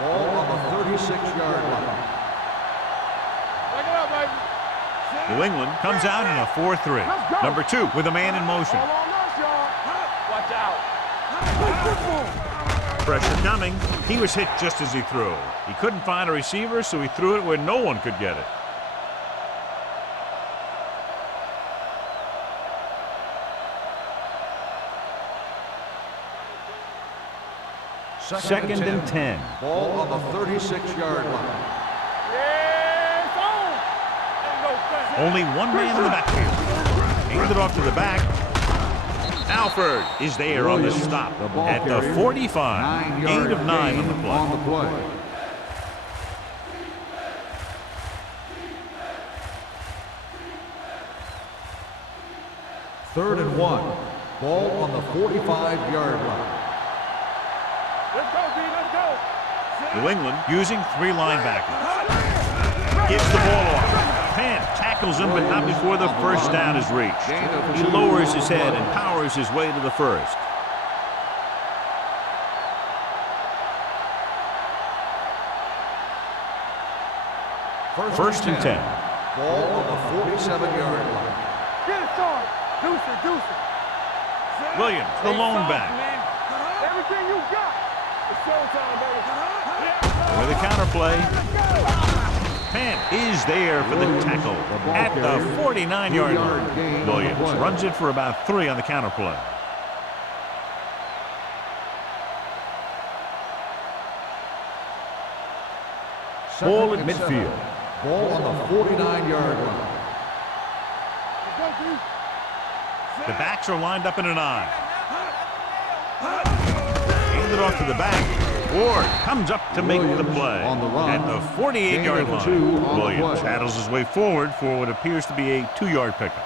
Ball on the 36-yard line. Take it up, baby. New England comes out in a 4-3. Number 2 with a man in motion. All on us, y'all. Watch out. Pressure coming. He was hit just as he threw. He couldn't find a receiver, so he threw it where no one could get it. Second and 10. Ball on the 36-yard line. Yeah, it's on. Ain't no thing. Only one man in the backfield. Handed off to the back. Alford is there on the stop at the 45. 8 of 9 on the play. Third and 1. Ball on the 45-yard line. Let's go, D. Let's go. New England using 3 linebackers. Gives the ball off. Penn tackles him, but not before the first down is reached. He lowers his head and powers his way to the first. First and 10. Ball on the 47-yard line. Get it started. Deuce it. Williams, the lone back. Everything you got. It's showtime, baby. With a counterplay. Penn is there for the tackle at the 49-yard line. Williams runs it for about 3 on the counterplay. Ball at midfield. Ball on the 49-yard line. The backs are lined up in an I. Handed off to the back. Ward comes up to make the play at the 48-yard line. Williams battles his way forward for what appears to be a 2-yard pickup.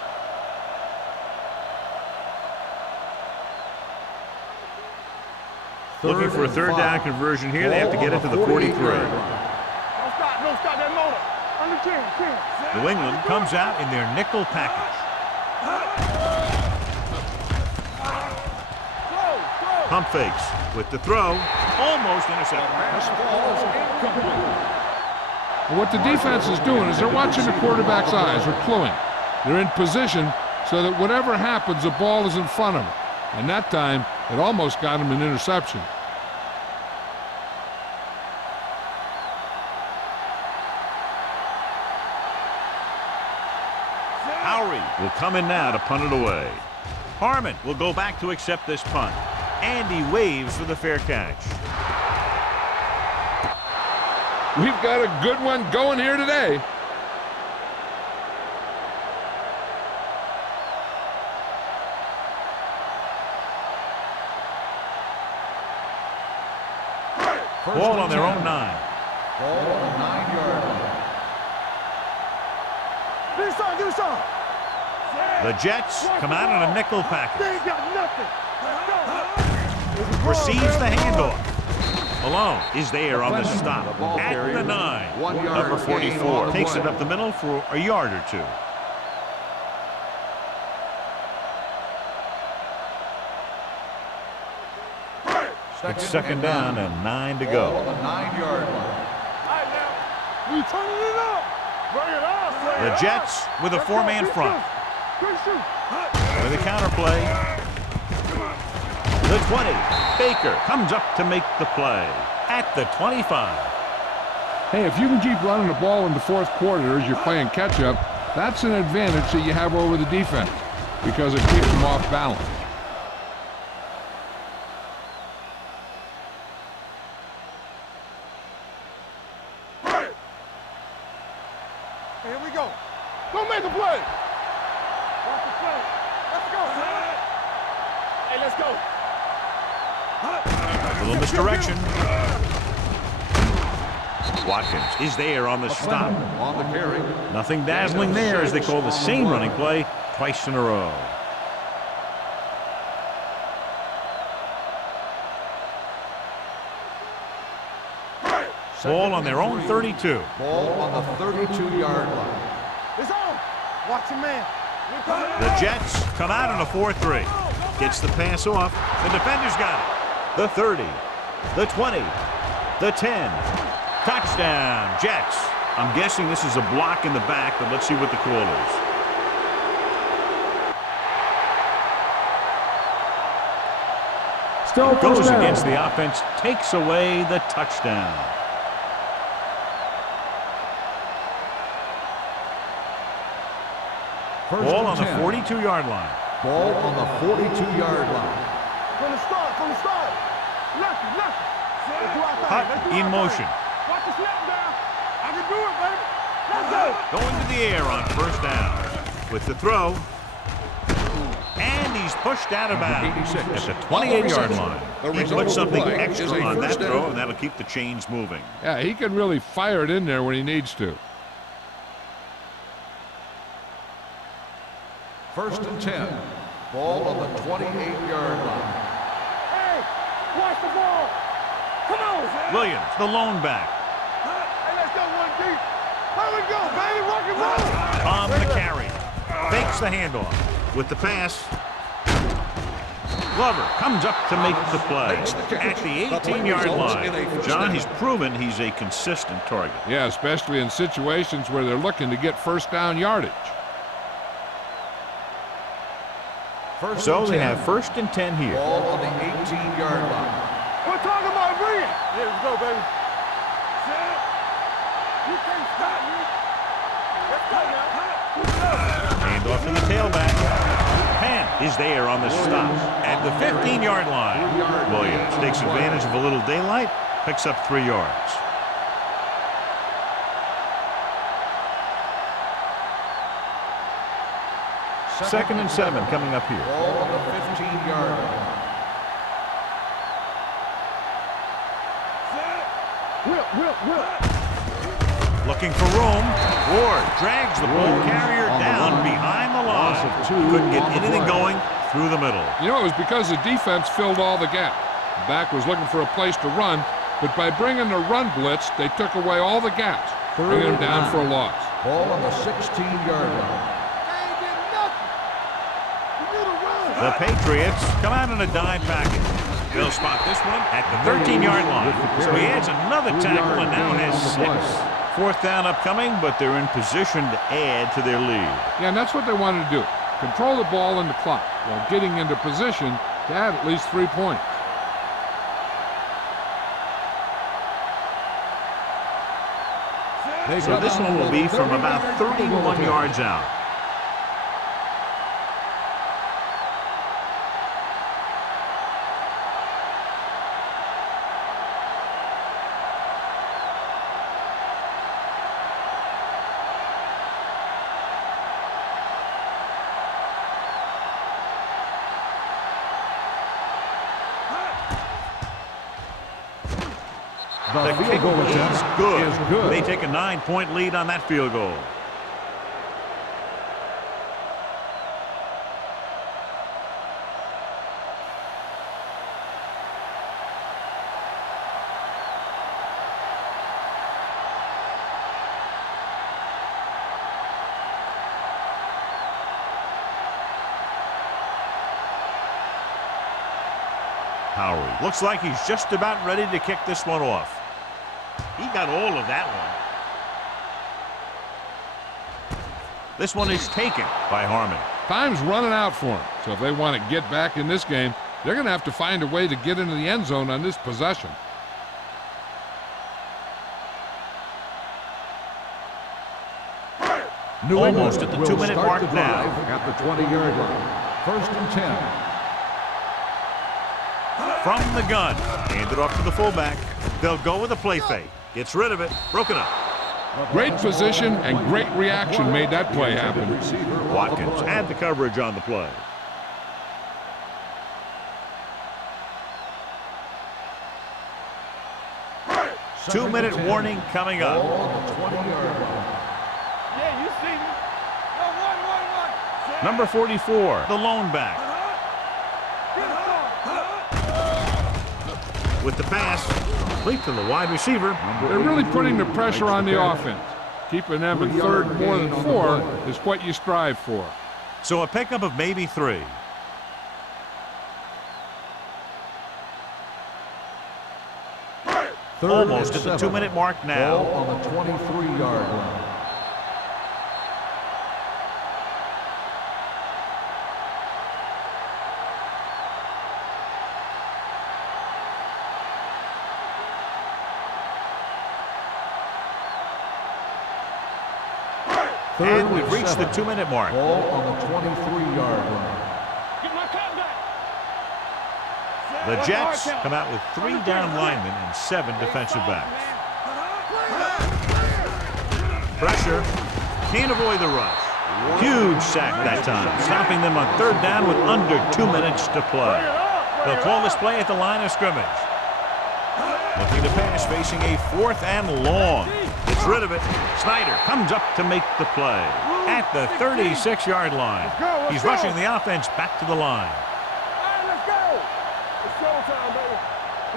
Looking for a third down conversion here. They have to get it to the 43. Don't stop that motor. Under 10. New England comes out in their nickel package. Pump fakes with the throw. Almost intercepted. And what the defense is doing is they're watching the quarterback's eyes. They're cluing. They're in position so that whatever happens, the ball is in front of them. And that time, it almost got him an interception. Howry will come in now to punt it away. Harmon will go back to accept this punt. And he waves for the fair catch. We've got a good one going here today. Ball on their own 9. Ball on the 9-yard line. Give me some. The Jets come out in a nickel They package. ain't got nothing. Receives the handoff. Malone is there on the stop. The ball At carrier. the 9. 1 yard Number gain 44 on the takes play. it up the middle for a yard or 2. It's second down and 9 to Ball on go. the 9-yard line. All right, now. We turning it up. Bring it up. The Jets with a 4-man front. With a counterplay. The 20. Baker comes up to make the play at the 25. Hey, if you can keep running the ball in the fourth quarter as you're playing catch-up, that's an advantage that you have over the defense because it keeps them off balance. Here we go. Go make a play. Watch the play. Let's go. Hey, let's go. A little misdirection. Watkins is there on the stop. On the carry. Nothing dazzling there as they call the same running play twice in a row. Ball on their own 32. Ball on the 32-yard line. It's on. Watch your man. The Jets come out in a 4-3. Gets the pass off. The defender's got it. The 30. The 20. The 10. Touchdown, Jets. I'm guessing this is a block in the back, but let's see what the call is. Still Goes first down. against the offense, takes away the touchdown. Ball on the 42-yard line. Ball on the 42-yard line. From the start. Lefty. Let's do our thing. Hut Let's do in our motion. thing. Watch the snap down. I can do it, baby. Let's go. Going to the air on first down. With the throw. And he's pushed out of bounds at the 28-yard line. He put something extra on that throw, and that'll keep the chains moving. Yeah, he can really fire it in there when he needs to. First and 10. Ball on the 28-yard line. Hey, watch the ball. Come on. Williams, the lone back. Hey, let's go one deep. Here we go, baby. Rock and roll. On the carry. Fakes the handoff. With the pass. Glover comes up to make the play at the 18-yard line. John, he's proven he's a consistent target. Yeah, especially in situations where they're looking to get first down yardage. So they have first and 10 here. Ball on the 18-yard line. We're talking about bringing. Here we go, baby. You can't stop me. Let's go now. Handoff to the tailback. Penn is there on the stop at the 15-yard line. Williams takes advantage of a little daylight, picks up 3 yards. Second and 7 coming up here. Ball on the 15-yard line. Whip. Looking for room. Ward drags the ball carrier down behind the line. Couldn't get anything going through the middle. You know, it was because the defense filled all the gap. The back was looking for a place to run, but by bringing the run blitz, they took away all the gaps, bringing them down for a loss. Ball on the 16-yard line. The Patriots come out in a dime package. They'll spot this one at the 13-yard line. So he adds another tackle and now has 6. Fourth down upcoming, but they're in position to add to their lead. Yeah, and that's what they wanted to do. Control the ball and the clock while getting into position to add at least 3 points. So this one will be from about 31 yards out. The field kick goal is attempt good. is good. They take a 9-point lead on that field goal. Howery looks like he's just about ready to kick this one off. He got all of that one. This one is taken by Harmon. Time's running out for him, so if they want to get back in this game, they're going to have to find a way to get into the end zone on this possession. Almost at the 2-minute mark now. At the 20-yard line. First and 10. From the gun, hand it off to the fullback. They'll go with a play fake. Gets rid of it, broken up. Great position and great reaction made that play happen. Watkins had the coverage on the play. Two-minute warning coming up. Yeah, you see me. No, one. Number 44, the lone back. With the pass, complete to the wide receiver. They're really putting the pressure on the offense. Keeping them in third more than 4 is what you strive for. So a pickup of maybe 3. Almost at the 2-minute mark now. Ball on the 23-yard line. And we've reached the 2-minute mark. Ball on the 23-yard line. Get my cut back. The Jets come out with 3 down linemen and 7 defensive backs. Pressure. Can't avoid the rush. Huge sack that time, stopping them on 3rd down with under 2 minutes to play. They'll call this play at the line of scrimmage. Looking to pass, facing a 4th and long. Gets rid of it. Snyder comes up to make the play at the 36-yard line. He's rushing the offense back to the line. Let's go. It's showtime, baby.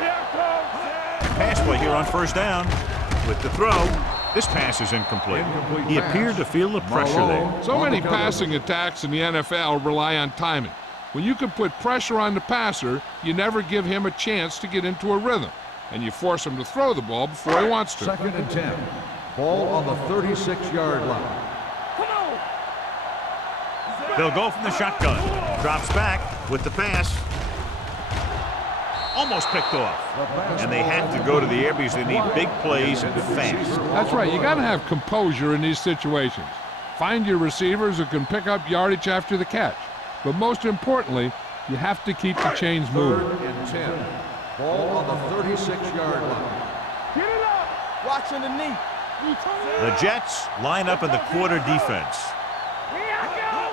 Here it comes. Pass play here on 1st down. With the throw, this pass is incomplete. He appeared to feel the pressure there. So many passing attacks in the NFL rely on timing. When you can put pressure on the passer, you never give him a chance to get into a rhythm, and you force him to throw the ball before he wants to. 2nd and 10. Ball on the 36-yard line. Come on. They'll go from the shotgun. Drops back with the pass. Almost picked off. And they have to go to the air because they need big plays and fast. That's right. You got to have composure in these situations. Find your receivers who can pick up yardage after the catch. But most importantly, you have to keep the chains moving. 3rd and 10. Ball on the 36-yard line. Get it up. Watch underneath. The Jets line up in the quarter defense. Here I go.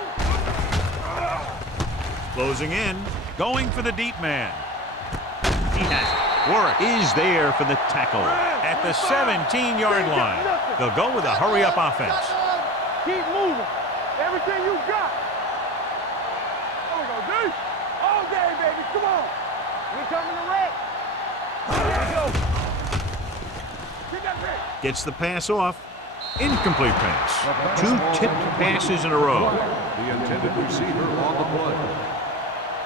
Closing in, going for the deep man. He has it. Warwick is there for the tackle at the 17-yard line. They'll go with a hurry-up offense. Keep moving. Everything you got. There we go, D. All day, baby. Come on. We coming to wreck. Here we go. Get that pick. Gets the pass off. Incomplete pass. 2 tipped passes in a row. The intended receiver on the play.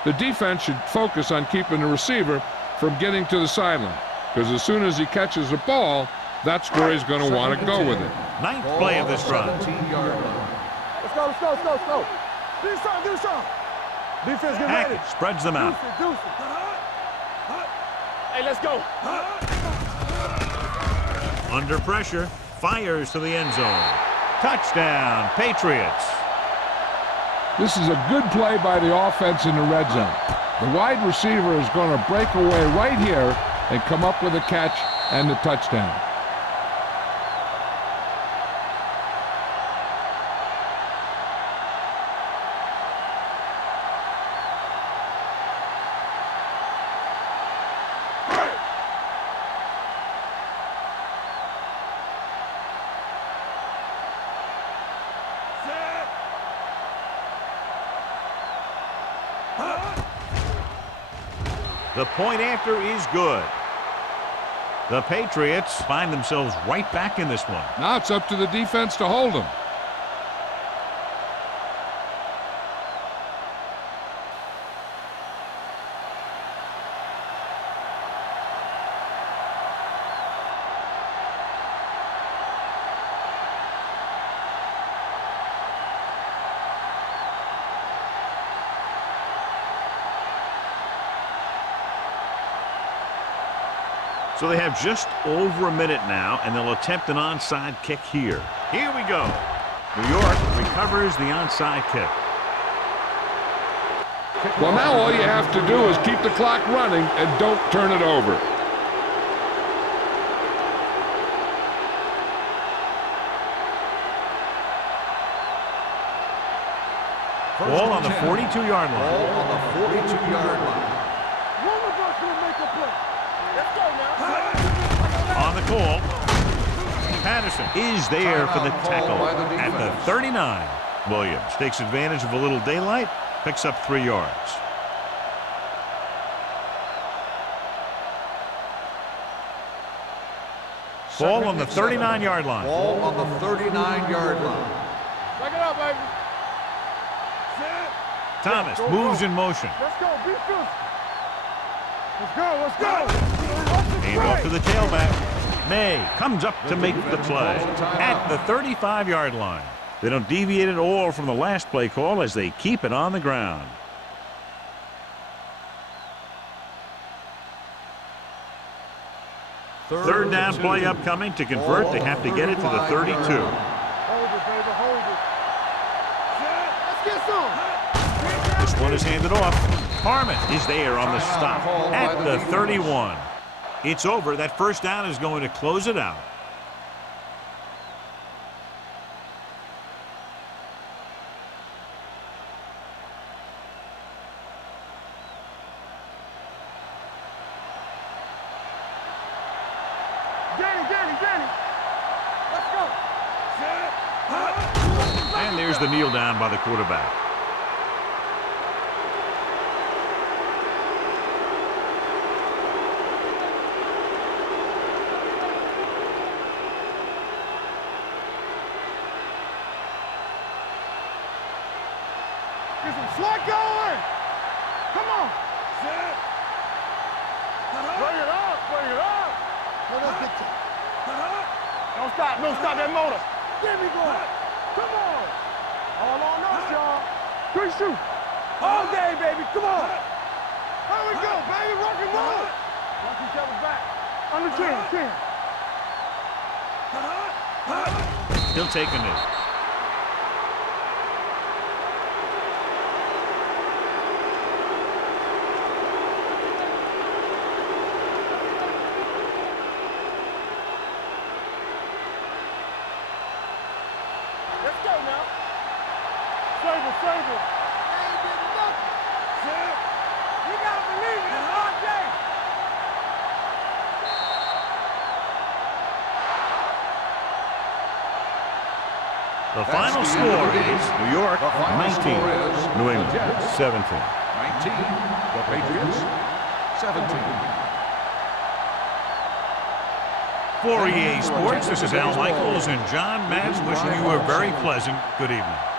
The defense should focus on keeping the receiver from getting to the sideline, because as soon as he catches the ball, that's where he's going to want to go with it. 9th play of this drive. 17-yard line. Let's go. Do something. Defense, get ready. Hackett spreads them out. Deuce it. Hey, let's go. Under pressure, fires to the end zone. Touchdown, Patriots. This is a good play by the offense in the red zone. The wide receiver is going to break away right here and come up with a catch and the touchdown. The point after is good. The Patriots find themselves right back in this one. Now it's up to the defense to hold them. So they have just over a minute now, and they'll attempt an onside kick here. Here we go. New York recovers the onside kick. Well, now all you have to do is keep the clock running and don't turn it over. Ball on the 42-yard line. Ball on the 42-yard line. One of us will make a play. Let's go now. On the call, Patterson is there for the tackle at the 39. Williams takes advantage of a little daylight, picks up 3 yards. Ball on the 39-yard line. Ball on the 39-yard line. Back it up, baby. Thomas Go, moves go. in motion. Let's go. Be good. Let's go. Let's go. Hand off to the tailback. May comes up to make the play at the 35-yard line. They don't deviate at all from the last play call as they keep it on the ground. Third down play upcoming. To convert, they have to get it to the 32. Hold it, baby. Hold it. Let's get some. This one is handed off. Harmon is there on the stop at the 31. It's over. That first down is going to close it out. Danny. Let's go. And there's the kneel down by the quarterback. Get some slot going. Come on. Bring it up. Bring it up. No, don't get you. Don't stop. Don't stop that motor. Get me going. Come on. All on us, y'all. Good shoot. All day, baby. Come on. Here we go, baby. Rock and roll. Watch each other back. Under 10. He'll take a knee. Let's go now. Save it. Ain't did nothing. You gotta believe it. It's all day. The final score is New York The final 19, score is New the England Jets 17. 19. The Patriots 17. For EA Sports, this is Al Michaels and John Madden wishing you a very pleasant good evening.